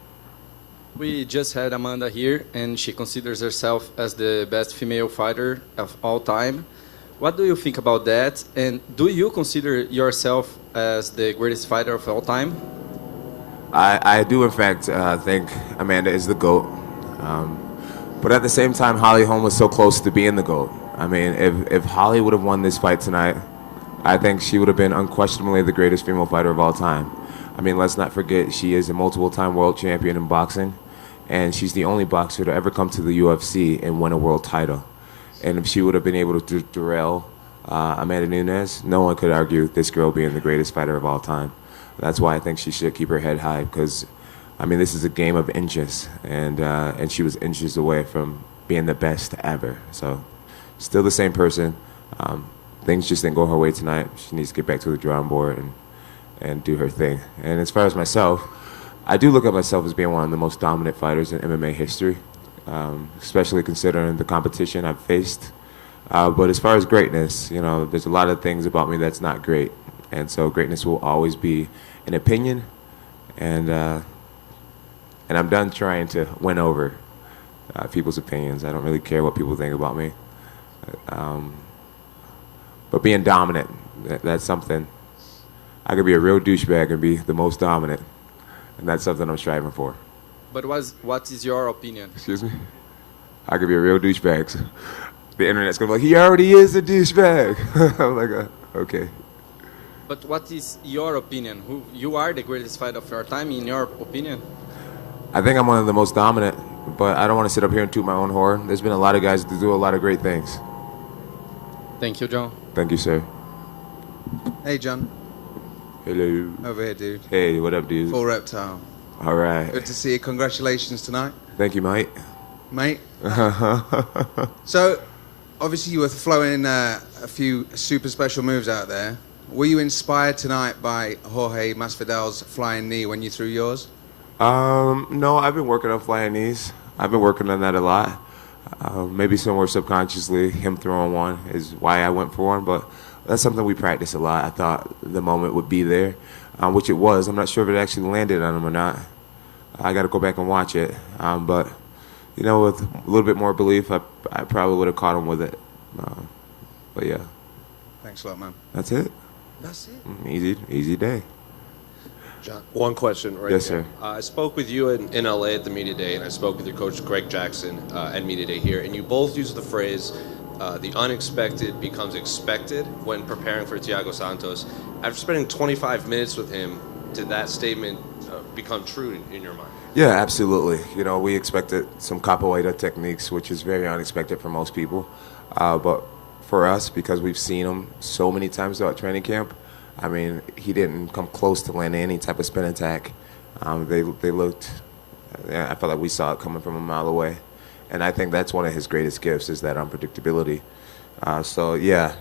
We just had Amanda here, and she considers herself as the best female fighter of all time. What do you think about that? And do you consider yourself as the greatest fighter of all time? I do, in fact, think Amanda is the GOAT. But at the same time, Holly Holm was so close to being the GOAT. I mean, if Holly would have won this fight tonight, I think she would have been unquestionably the greatest female fighter of all time. I mean, let's not forget, she is a multiple-time world champion in boxing, and she's the only boxer to ever come to the UFC and win a world title. And if she would have been able to derail Amanda Nunes, no one could argue this girl being the greatest fighter of all time. That's why I think she should keep her head high, because, I mean, this is a game of inches, and she was inches away from being the best ever. So, still the same person. Things just didn't go her way tonight. She needs to get back to the drawing board and do her thing. And as far as myself, I do look at myself as being one of the most dominant fighters in MMA history, especially considering the competition I've faced. But as far as greatness, you know, there's a lot of things about me that's not great. And so greatness will always be an opinion. And I'm done trying to win over people's opinions. I don't really care what people think about me. But being dominant, that's something. I could be a real douchebag and be the most dominant. And that's something I'm striving for. But what is your opinion? Excuse me? I could be a real douchebag. So the internet's going to be like, he already is a douchebag. I'm like, okay. But what is your opinion? Who you are the greatest fighter of your time, in your opinion? I think I'm one of the most dominant, but I don't want to sit up here and toot my own horn. There's been a lot of guys that do a lot of great things. Thank you, John. Thank you, sir. Hey, John. Hello. Over here, dude. Hey, what up, dude? Full reptile. All right. Good to see you. Congratulations tonight. Thank you, mate. Mate. So, obviously you were throwing a few super special moves out there. Were you inspired tonight by Jorge Masvidal's flying knee when you threw yours? No, I've been working on flying knees. I've been working on that a lot. Maybe somewhere subconsciously, him throwing one is why I went for one, but that's something we practice a lot. I thought the moment would be there, which it was. I'm not sure if it actually landed on him or not. I got to go back and watch it. But, you know, with a little bit more belief, I probably would have caught him with it. But, yeah. Thanks a lot, man. That's it? That's it. Easy day. John, one question right Yes, here. sir. I spoke with you in LA at the media day, and I spoke with your coach Greg Jackson at media day here, and you both used the phrase, the unexpected becomes expected when preparing for Thiago Santos. After spending 25 minutes with him, did that statement become true in your mind? Yeah, absolutely. You know, we expected some capoeira techniques, which is very unexpected for most people. But for us, because we've seen him so many times throughout training camp, I mean, he didn't come close to landing any type of spin attack. They looked, I felt like we saw it coming from a mile away. And I think that's one of his greatest gifts, is that unpredictability. So, yeah.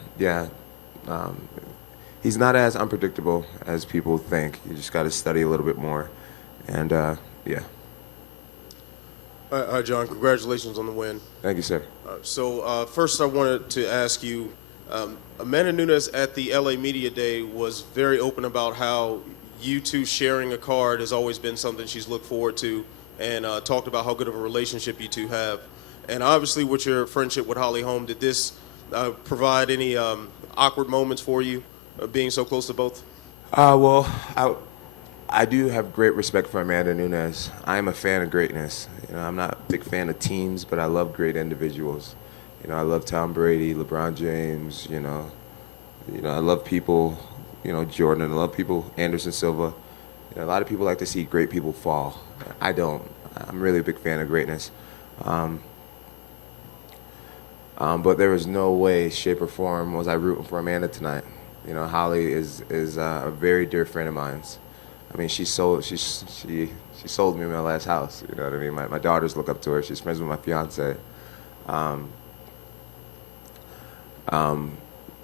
He's not as unpredictable as people think. You just got to study a little bit more. And, yeah. All right, John, congratulations on the win. Thank you, sir. So first I wanted to ask you, Amanda Nunes at the LA Media Day was very open about how you two sharing a card has always been something she's looked forward to, and talked about how good of a relationship you two have. And obviously with your friendship with Holly Holm, did this provide any awkward moments for you, being so close to both? Well, I do have great respect for Amanda Nunes. I am a fan of greatness. You know, I'm not a big fan of teams, but I love great individuals. You know, I love Tom Brady, LeBron James, you know, I love people, you know, Jordan. I love people, Anderson Silva. You know, a lot of people like to see great people fall. I don't. I'm really a big fan of greatness. But there was no way, shape, or form was I rooting for Amanda tonight. You know, Holly is a very dear friend of mine. I mean, she sold me my last house. You know what I mean? My daughters look up to her. She's friends with my fiance.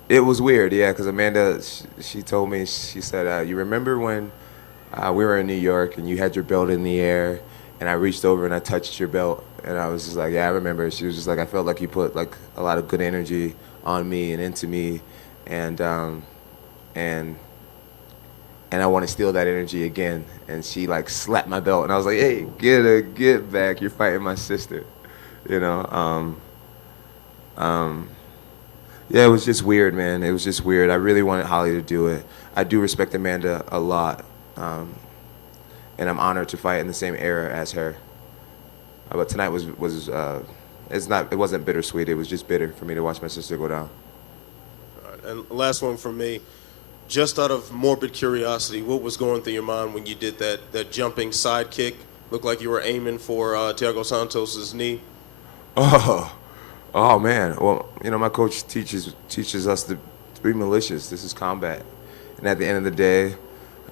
It was weird, yeah, because Amanda, she told me, she said, you remember when we were in New York and you had your belt in the air and I reached over and I touched your belt? And I was just like, yeah, I remember. She was just like, I felt like you put like a lot of good energy on me and into me, and I want to steal that energy again. And she like slapped my belt, and I was like, hey, get back. You're fighting my sister, you know. Yeah, it was just weird, man. It was just weird. I really wanted Holly to do it. I do respect Amanda a lot, and I'm honored to fight in the same era as her. But tonight it wasn't bittersweet. It was just bitter for me to watch my sister go down. All right, and last one from me. Just out of morbid curiosity, what was going through your mind when you did that jumping side kick? Looked like you were aiming for Thiago Santos' knee. Oh man, well, my coach teaches us to be malicious. This is combat, and at the end of the day,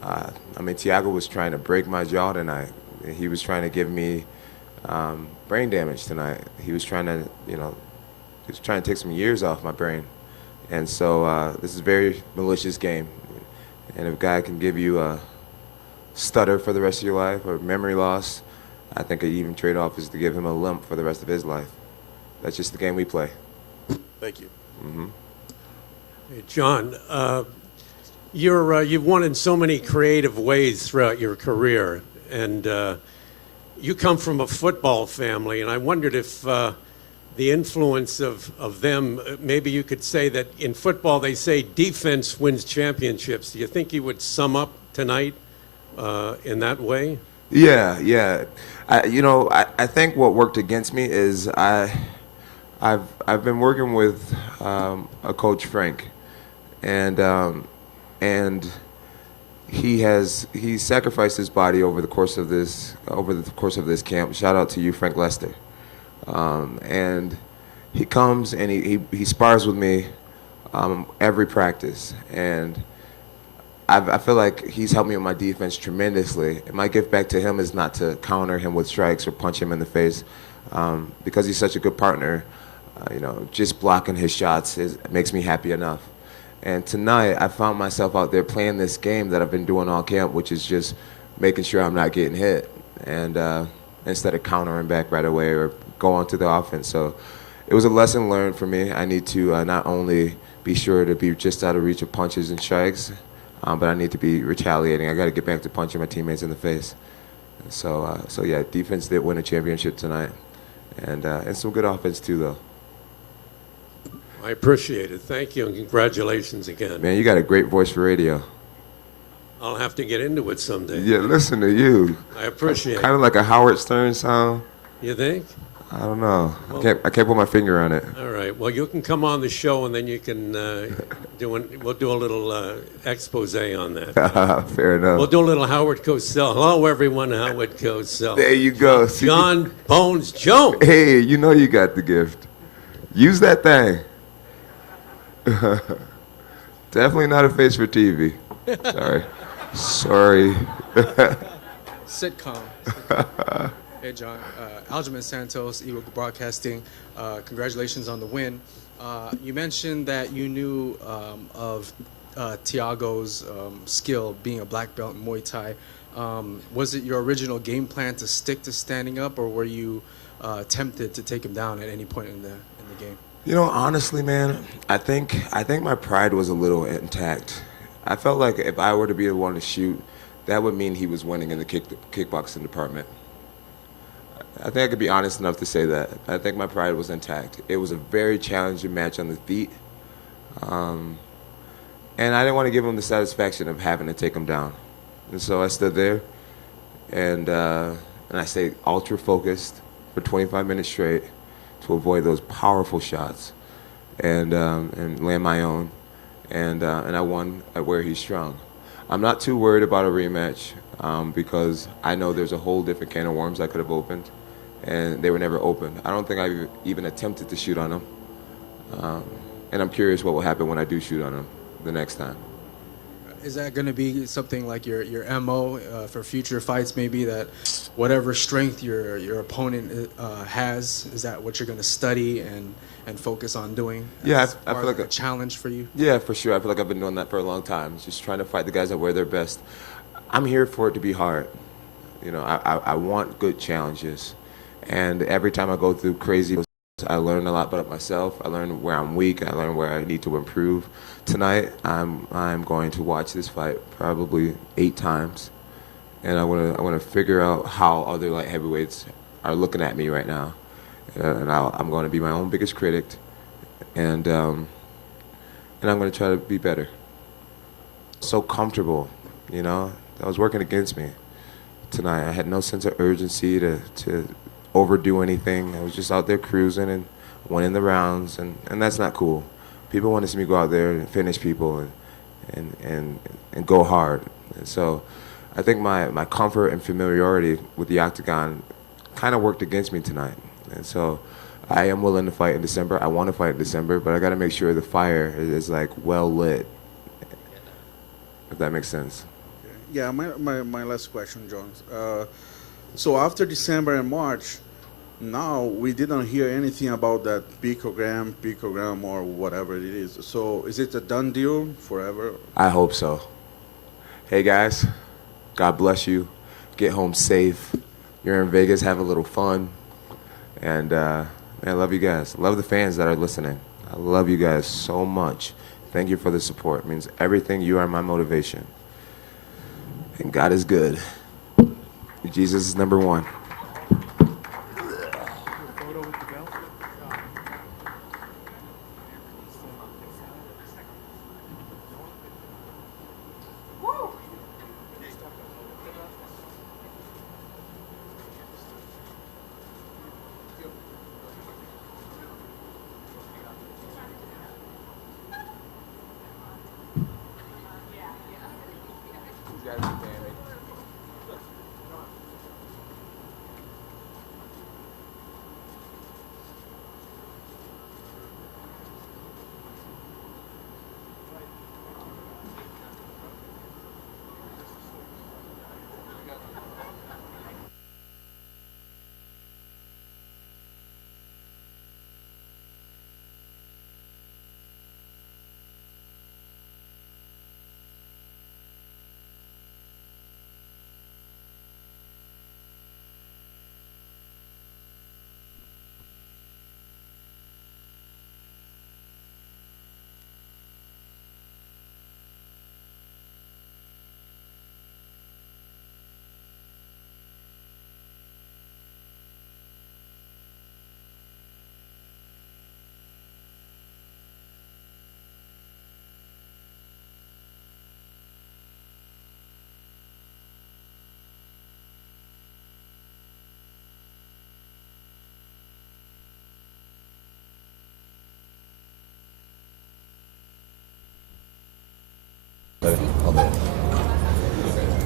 Thiago was trying to break my jaw tonight. He was trying to give me brain damage tonight. He was trying to, take some years off my brain, and so this is a very malicious game. And if a guy can give you a stutter for the rest of your life or memory loss, I think an even trade-off is to give him a limp for the rest of his life. That's just the game we play. Thank you. Mm-hmm. Hey, John, you've won in so many creative ways throughout your career, and you come from a football family, and I wondered if the influence of them, maybe you could say that in football they say defense wins championships. Do you think you would sum up tonight in that way? Yeah. I think what worked against me is I've been working with a coach, Frank, and he sacrificed his body over the course of this camp. Shout out to you, Frank Lester. And he comes and he spars with me every practice, and I feel like he's helped me with my defense tremendously. And my gift back to him is not to counter him with strikes or punch him in the face, because he's such a good partner. Just blocking his shots makes me happy enough. And tonight, I found myself out there playing this game that I've been doing all camp, which is just making sure I'm not getting hit, and instead of countering back right away or going to the offense. So it was a lesson learned for me. I need to not only be sure to be just out of reach of punches and strikes, but I need to be retaliating. I got to get back to punching my teammates in the face. So yeah, defense did win a championship tonight, and some good offense too, though. I appreciate it. Thank you, and congratulations again. Man, you got a great voice for radio. I'll have to get into it someday. Yeah, listen to you. I appreciate it. Kind of like a Howard Stern sound. You think? I don't know. Well, I can't put my finger on it. All right. Well, you can come on the show, and then you can we'll do a little expose on that. Fair enough. We'll do a little Howard Cosell. Hello, everyone. Howard Cosell. There you go. John Bones Jones. Hey, you know you got the gift. Use that thing. Definitely not a face for TV. Sorry. Sitcom. Hey, John. Aljamain Santos, Eagle Broadcasting. Congratulations on the win. You mentioned that you knew of Thiago's skill being a black belt in Muay Thai. Was it your original game plan to stick to standing up, or were you tempted to take him down at any point in the game? Honestly, man, I think my pride was a little intact. I felt like if I were to be the one to shoot, that would mean he was winning in the kickboxing department. I think I could be honest enough to say that. I think my pride was intact. It was a very challenging match on the feet. And I didn't want to give him the satisfaction of having to take him down. And so I stood there, and I stayed ultra focused for 25 minutes straight to avoid those powerful shots, and land my own, and I won at where he's strong. I'm not too worried about a rematch because I know there's a whole different can of worms I could have opened, and they were never opened. I don't think I even attempted to shoot on him, and I'm curious what will happen when I do shoot on him the next time. Is that going to be something like your MO for future fights, maybe, that whatever strength your opponent has, is that what you're going to study and focus on doing? Yeah, I feel like a challenge for you. Yeah, for sure. I feel like I've been doing that for a long time, just trying to fight the guys that wear their best. I'm here for it to be hard. I want good challenges, and every time I go through crazy, I learn a lot about myself. I learn where I'm weak. I learn where I need to improve. Tonight, I'm going to watch this fight probably 8 times, and I want to figure out how other light heavyweights are looking at me right now, and I'm going to be my own biggest critic, and I'm going to try to be better. So comfortable, that was working against me tonight. I had no sense of urgency to overdo anything. I was just out there cruising and winning the rounds, and that's not cool. People want to see me go out there and finish people and go hard. And so I think my comfort and familiarity with the Octagon kind of worked against me tonight. And so I am willing to fight in December. I want to fight in December, but I got to make sure the fire is like well lit. If that makes sense. Yeah, my last question, Jones. So after December and March, now we didn't hear anything about that picogram or whatever it is. So is it a done deal forever? I hope so. Hey guys, God bless you. Get home safe. You're in Vegas, have a little fun. And I love you guys. Love the fans that are listening. I love you guys so much. Thank you for the support. It means everything. You are my motivation. And God is good. Jesus is number one.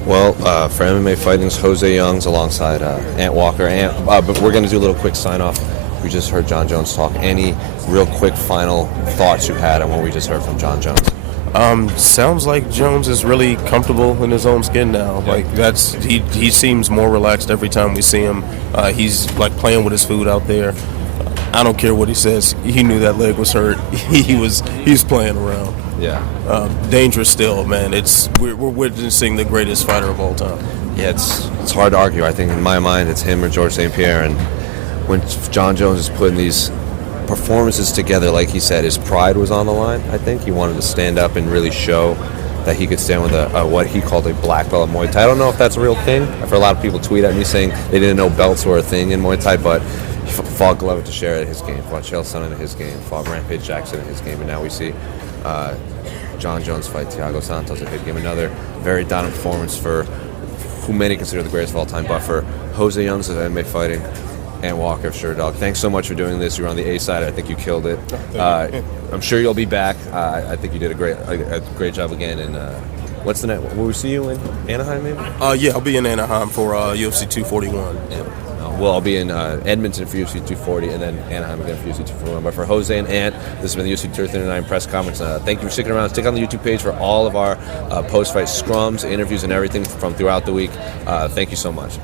Well, for MMA Fighting's Jose Youngs alongside Ant Walker. But we're going to do a little quick sign-off. We just heard John Jones talk. Any real quick final thoughts you had on what we just heard from John Jones? Sounds like Jones is really comfortable in his own skin now. Yeah. Like he seems more relaxed every time we see him. He's like playing with his food out there. I don't care what he says. He knew that leg was hurt. He was playing around. Yeah. Dangerous still, man. We're witnessing the greatest fighter of all time. Yeah, it's hard to argue. I think in my mind it's him or George St. Pierre. And when John Jones is putting these performances together, like he said, his pride was on the line. I think he wanted to stand up and really show that he could stand with what he called a black belt in Muay Thai. I don't know if that's a real thing. I've heard a lot of people tweet at me saying they didn't know belts were a thing in Muay Thai, but he fought Glover Teixeira at his game, fought Chael Sonnen at his game, fought Rampage Jackson at his game, and now we see John Jones fight Thiago Santos at his game. Another very dominant performance for who many consider the greatest of all time, but for Jose Youngs of MMA Fighting and Walker of Sherdog. Thanks so much for doing this. You were on the A side. I think you killed it. I'm sure you'll be back. I think you did a great job again. And what's the next? Will we see you in Anaheim, maybe? Yeah, I'll be in Anaheim for UFC 241. Yeah. Well, I'll be in Edmonton for UFC 240 and then Anaheim again for UFC 241. But for Jose and Ant, this has been the UFC 239 press conference. Thank you for sticking around. Stick on the YouTube page for all of our post-fight scrums, interviews, and everything from throughout the week. Thank you so much.